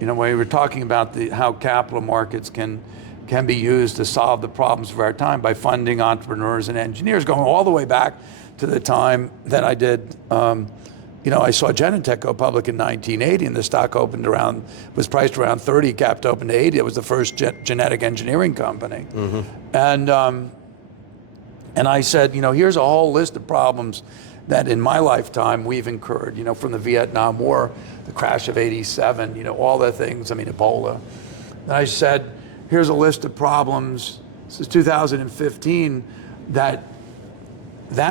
we were talking about how capital markets can be used to solve the problems of our time by funding entrepreneurs and engineers, going all the way back to the time that I did. I saw Genentech go public in 1980, and the stock was priced around 30, capped open to 80. It was the first genetic engineering company. Mm-hmm. And I said, here's a whole list of problems that in my lifetime we've incurred, from the Vietnam War, the crash of '87, all the things, Ebola. And I said, here's a list of problems, this is 2015, that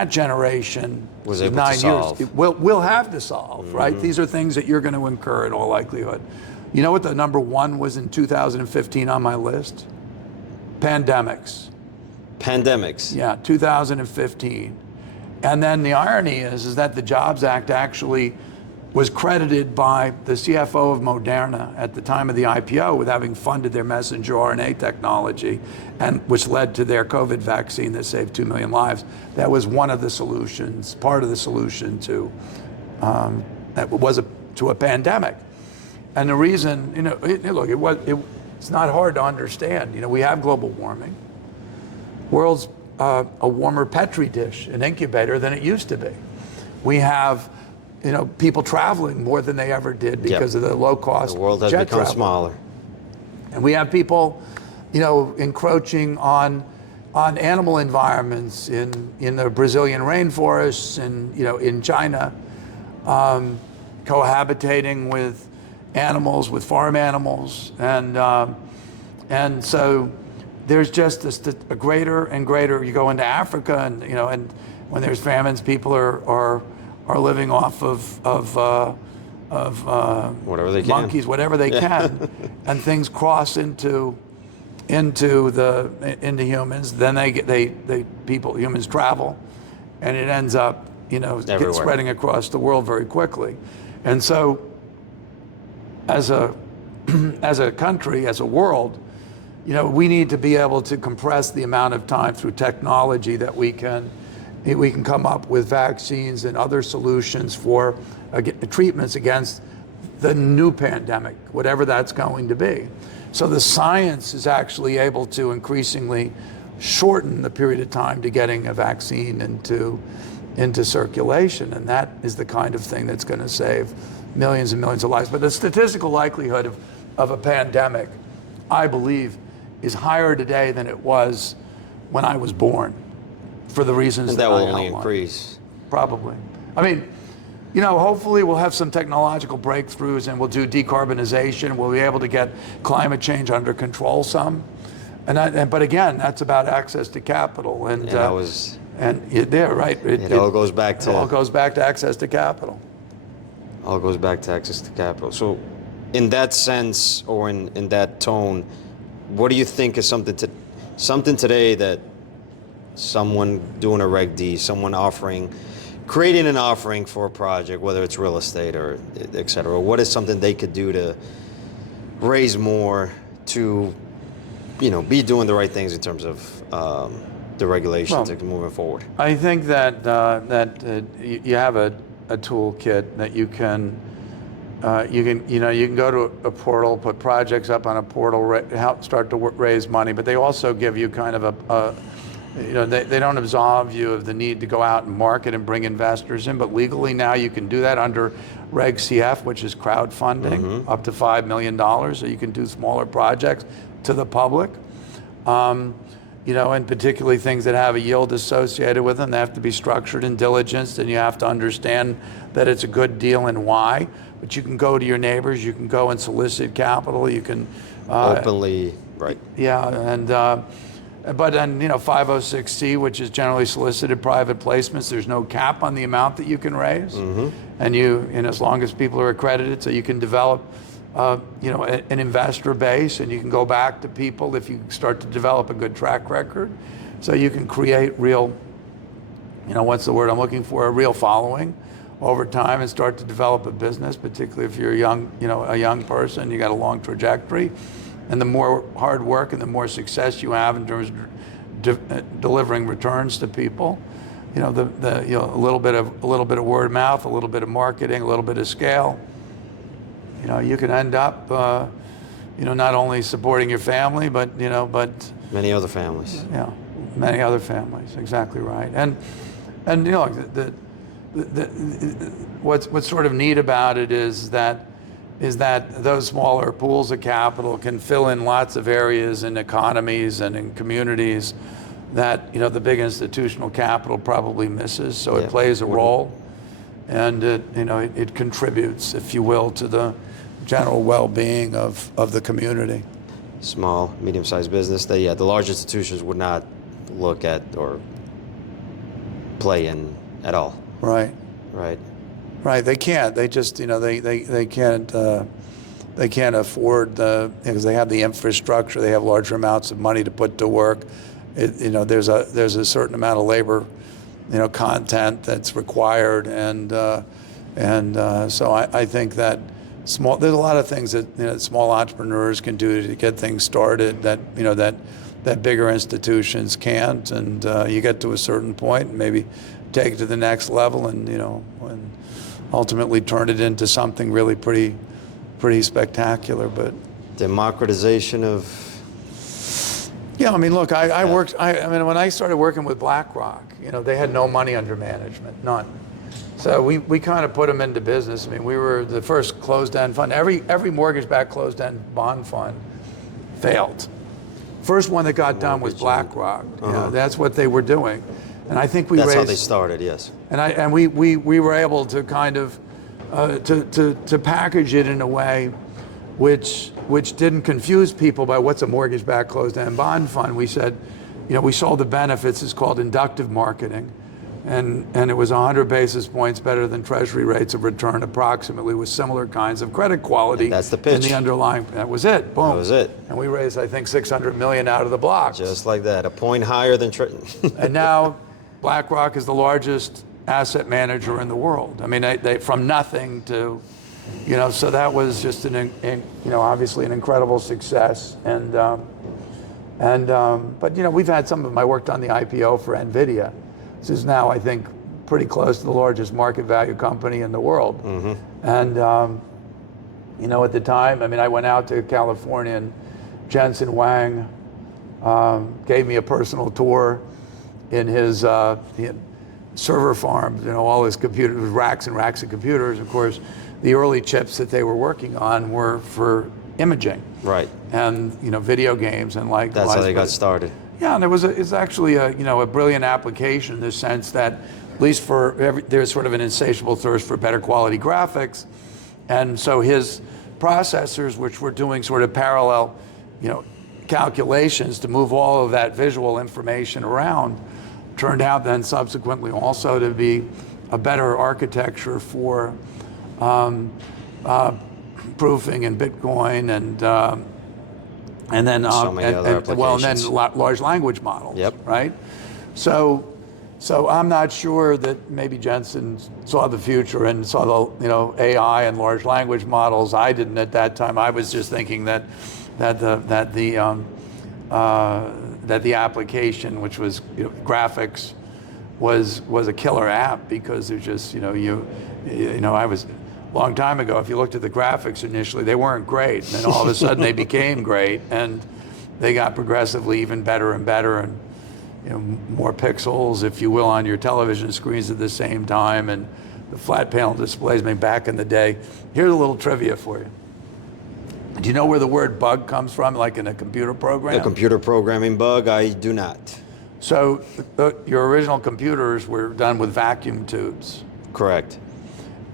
generation was able 9 to solve. years will have to solve, mm-hmm. right? These are things that you're going to incur in all likelihood. You know what the number one was in 2015 on my list? Pandemics. Yeah, 2015. And then the irony is that the Jobs Act actually was credited by the CFO of Moderna at the time of the IPO with having funded their messenger RNA technology, and which led to their COVID vaccine that saved 2 million lives. That was one of the solutions, part of the solution to a pandemic. And the reason, it's not hard to understand. We have global warming. World's a warmer Petri dish, an incubator, than it used to be. We have people traveling more than they ever did because of the low cost. The world has become smaller. And we have people, encroaching on animal environments in the Brazilian rainforests and, in China, cohabitating with animals, with farm animals. And so there's just a greater and greater, you go into Africa and, and when there's famines, people are living off of whatever they monkeys, whatever they can, and things cross into humans. Then humans travel, and it ends up spreading across the world very quickly. And so, as a country, as a world, we need to be able to compress the amount of time through technology that we can come up with vaccines and other solutions for treatments against the new pandemic, whatever that's going to be. So the science is actually able to increasingly shorten the period of time to getting a vaccine into circulation, and that is the kind of thing that's going to save millions and millions of lives. But the statistical likelihood of a pandemic, I believe, is higher today than it was when I was born, for the reasons that will I only outlined. Increase. Probably. Hopefully we'll have some technological breakthroughs and we'll do decarbonization. We'll be able to get climate change under control some. But again, that's about access to capital. Right. It all goes back to access to capital. All goes back to access to capital. So in that sense, or in that tone, what do you think is something today that someone doing a Reg D, someone creating an offering for a project, whether it's real estate or et cetera, what is something they could do to raise more, to be doing the right things in terms of the regulations moving forward? I think that you have a toolkit that you can go to a portal, put projects up on a portal, help start to raise money, but they also give you kind of they don't absolve you of the need to go out and market and bring investors in, but legally now you can do that under Reg CF, which is crowdfunding, mm-hmm. up to $5 million, so you can do smaller projects to the public. And particularly things that have a yield associated with them. They have to be structured and diligenced, and you have to understand that it's a good deal and why. But you can go to your neighbors, you can go and solicit capital, you can Openly, right. Yeah, and but then 506C, which is generally solicited private placements, there's no cap on the amount that you can raise, and as long as people are accredited, so you can develop an investor base, and you can go back to people if you start to develop a good track record, so you can create real, what's the word I'm looking for, a real following over time, and start to develop a business, particularly if you're a young person, you got a long trajectory. And the more hard work and the more success you have in terms of delivering returns to people, a little bit of word of mouth, a little bit of marketing, a little bit of scale, you can end up, not only supporting your family, but many other families. Yeah, many other families. Exactly right. And what's sort of neat about it is that those smaller pools of capital can fill in lots of areas in economies and in communities that the big institutional capital probably misses. So it plays a role, and it contributes, if you will, to the general well-being of the community. Small, medium-sized business. The large institutions would not look at or play in at all. Right. Right. Right, they can't. They just, they can't. They can't afford because they have the infrastructure. They have larger amounts of money to put to work. There's a certain amount of labor, content that's required, and so I think that there's a lot of things that small entrepreneurs can do to get things started that bigger institutions can't, and you get to a certain point, and maybe take it to the next level, and ultimately turn it into something really pretty spectacular. But democratization of look, I worked. When I started working with BlackRock, they had no money under management, none. So we kind of put them into business. We were the first closed-end fund. Every mortgage-backed closed-end bond fund failed. First one that got done was BlackRock. That's what they were doing. And I think that's how they started, yes. And we were able to kind of to package it in a way which didn't confuse people by what's a mortgage-backed closed-end bond fund. We said, we sold the benefits. It's called inductive marketing, and it was 100 basis points better than Treasury rates of return, approximately, with similar kinds of credit quality. And that's the pitch. In the underlying. That was it. Boom. That was it. And we raised, I think, $600 million out of the blocks. Just like that, a point higher than And now BlackRock is the largest asset manager in the world. They from nothing to, so that was just obviously an incredible success. But we've had some of them. I worked on the IPO for NVIDIA, which is now, I think, pretty close to the largest market value company in the world. And at the time, I went out to California, and Jensen Huang gave me a personal tour in his server farm, all his computers, racks and racks of computers. Of course, the early chips that they were working on were for imaging, right? And video games and like. That's how they got started. Yeah, and it's actually a brilliant application in the sense that, at least there's sort of an insatiable thirst for better quality graphics, and so his processors, which were doing sort of parallel, calculations to move all of that visual information around, turned out then subsequently also to be a better architecture for proofing and Bitcoin and then so many other applications. and then large language models. Yep. Right. So I'm not sure that maybe Jensen saw the future and saw the AI and large language models. I didn't at that time. I was just thinking that the application, which was graphics, was a killer app, because there's just I was a long time ago. If you looked at the graphics initially, they weren't great, and then all of a sudden they became great, and they got progressively even better and better, and more pixels, if you will, on your television screens at the same time, and the flat panel displays. Back in the day. Here's a little trivia for you. Do you know where the word bug comes from, like in a computer program? A computer programming bug? I do not. So your original computers were done with vacuum tubes. Correct.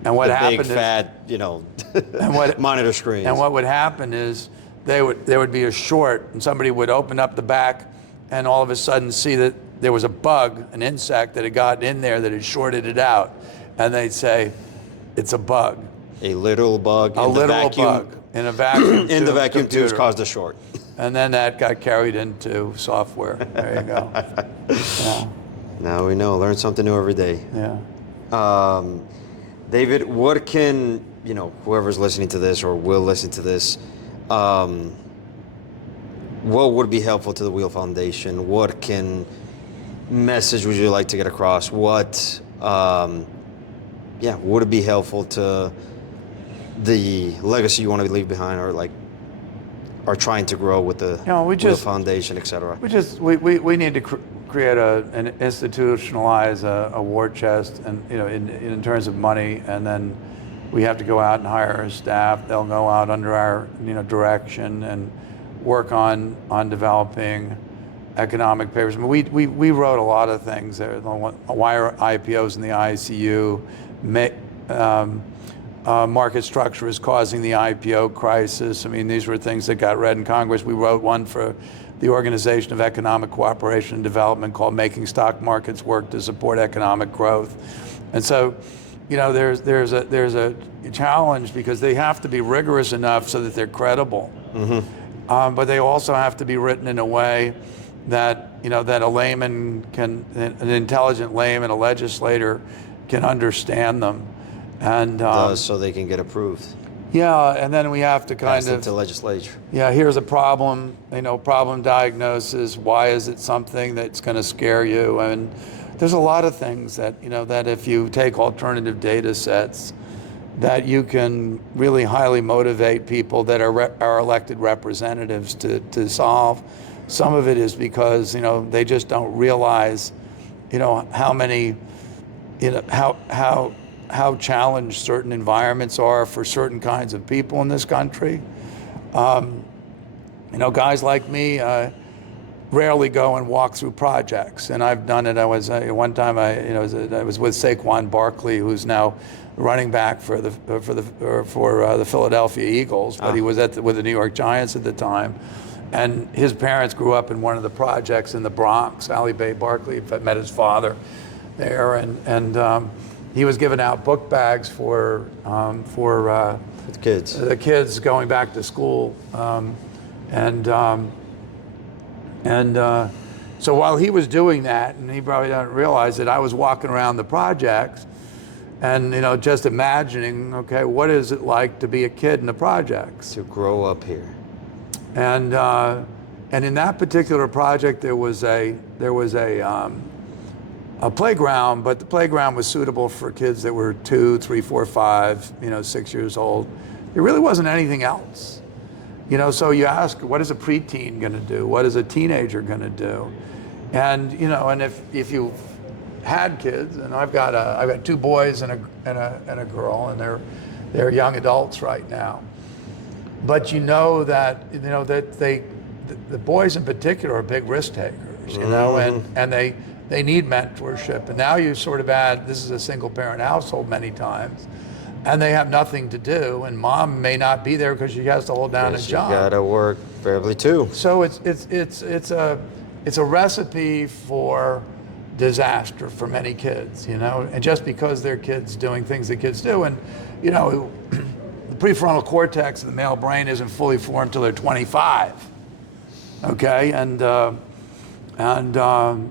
And what happened big, fat, and what, monitor screens. And what would happen is there would be a short, and somebody would open up the back, and all of a sudden see that there was a bug, an insect that had gotten in there that had shorted it out, and they'd say, "It's a bug." A literal bug A in the literal vacuum. bug in a vacuum In the tube vacuum tubes computer. caused a short. And then that got carried into software. There you go. Yeah. Now we know. Learn something new every day. Yeah. David, what can, whoever's listening to this or will listen to this, what would be helpful to the Weild Foundation? What message would you like to get across? What, would it be helpful to the legacy you want to leave behind, or are trying to grow with the Weild Foundation, et cetera? We need to create and institutionalize a war chest, and in terms of money, and then we have to go out and hire a staff. They'll go out under our direction and work on developing economic papers. I mean, we wrote a lot of things there. Why are IPOs in the ICU? Market structure is causing the IPO crisis. I mean, these were things that got read in Congress. We wrote one for the Organization of Economic Cooperation and Development called Making Stock Markets Work to Support Economic Growth. And so, there's a challenge, because they have to be rigorous enough so that they're credible. Mm-hmm. But they also have to be written in a way that, that a layman an intelligent layman, a legislator can understand them. And so they can get approved. Yeah, and then we have to pass it to legislature. Yeah, here's a problem, problem diagnosis. Why is it something that's going to scare you? And there's a lot of things that, that if you take alternative data sets, that you can really highly motivate people that are elected representatives to solve. Some of it is because, they just don't realize, how many, how challenged certain environments are for certain kinds of people in this country. Guys like me rarely go and walk through projects, and I've done it. I was one time I was with Saquon Barkley, who's now running back for the Philadelphia Eagles, but he was with the New York Giants at the time. And his parents grew up in one of the projects in the Bronx. Allie Bay Barkley met his father there, and he was giving out book bags for the kids going back to school, so while he was doing that, and he probably didn't realize that I was walking around the projects, and just imagining, okay, what is it like to be a kid in the projects? To grow up here. And in that particular project, there was a playground, but the playground was suitable for kids that were 2, 3, 4, 5, 6 years old. There really wasn't anything else. So you ask, what is a preteen going to do? What is a teenager going to do? And and if you've had kids, and I've got 2 boys and a girl, and they're young adults right now. But that the boys in particular are big risk takers, mm-hmm. and they need mentorship. And now you sort of add, this is a single parent household many times, and they have nothing to do, and mom may not be there because she has to hold down a job. You gotta work probably too. So it's a recipe for disaster for many kids, and just because they're kids doing things that kids do, and the prefrontal cortex of the male brain isn't fully formed till they're 25. Okay, and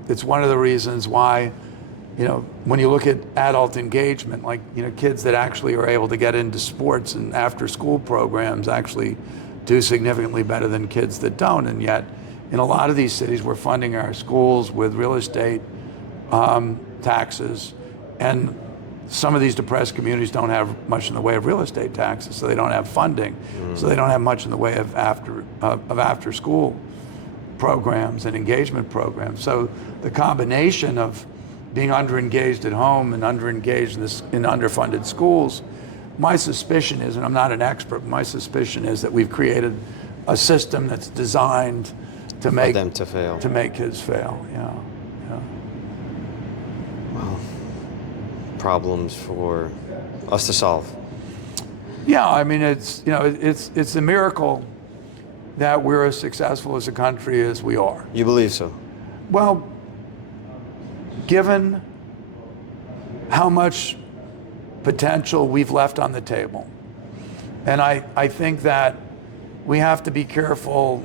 it's one of the reasons why, when you look at adult engagement, like, kids that actually are able to get into sports and after school programs actually do significantly better than kids that don't. And yet, in a lot of these cities, we're funding our schools with real estate taxes, and some of these depressed communities don't have much in the way of real estate taxes, so they don't have funding, so they don't have much in the way of after school programs and engagement programs. So the combination of being underengaged at home and underengaged in underfunded schools, my suspicion is, and I'm not an expert, but my suspicion is that we've created a system that's designed to make them to fail, to make kids fail. Yeah. Well, problems for us to solve. Yeah, I mean, it's a miracle that we're as successful as a country as we are. You believe so? Well, given how much potential we've left on the table, and I think that we have to be careful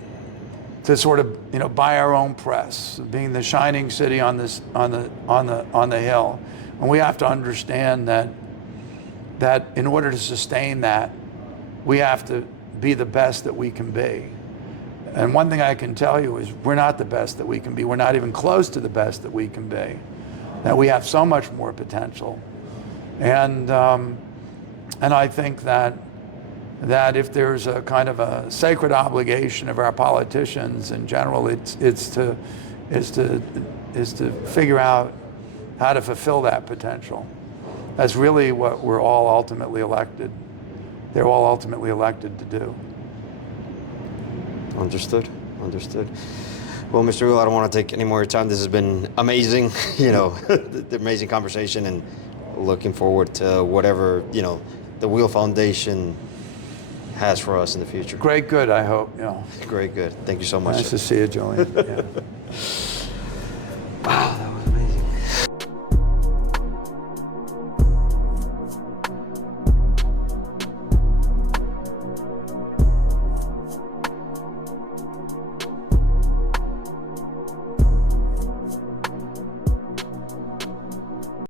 to sort of buy our own press, being the shining city on the hill, and we have to understand that in order to sustain that, we have to be the best that we can be. And one thing I can tell you is we're not the best that we can be. We're not even close to the best that we can be. That we have so much more potential, and I think that if there's a kind of a sacred obligation of our politicians in general, it's to figure out how to fulfill that potential. That's really what we're all ultimately elected. They're all ultimately elected to do. Understood. Well, Mr. Weild, I don't want to take any more of your time. This has been amazing, the amazing conversation, and looking forward to whatever, the Weild Foundation has for us in the future. Great good, I hope. Great good. Thank you so much. Nice to see you, Julian. Yeah.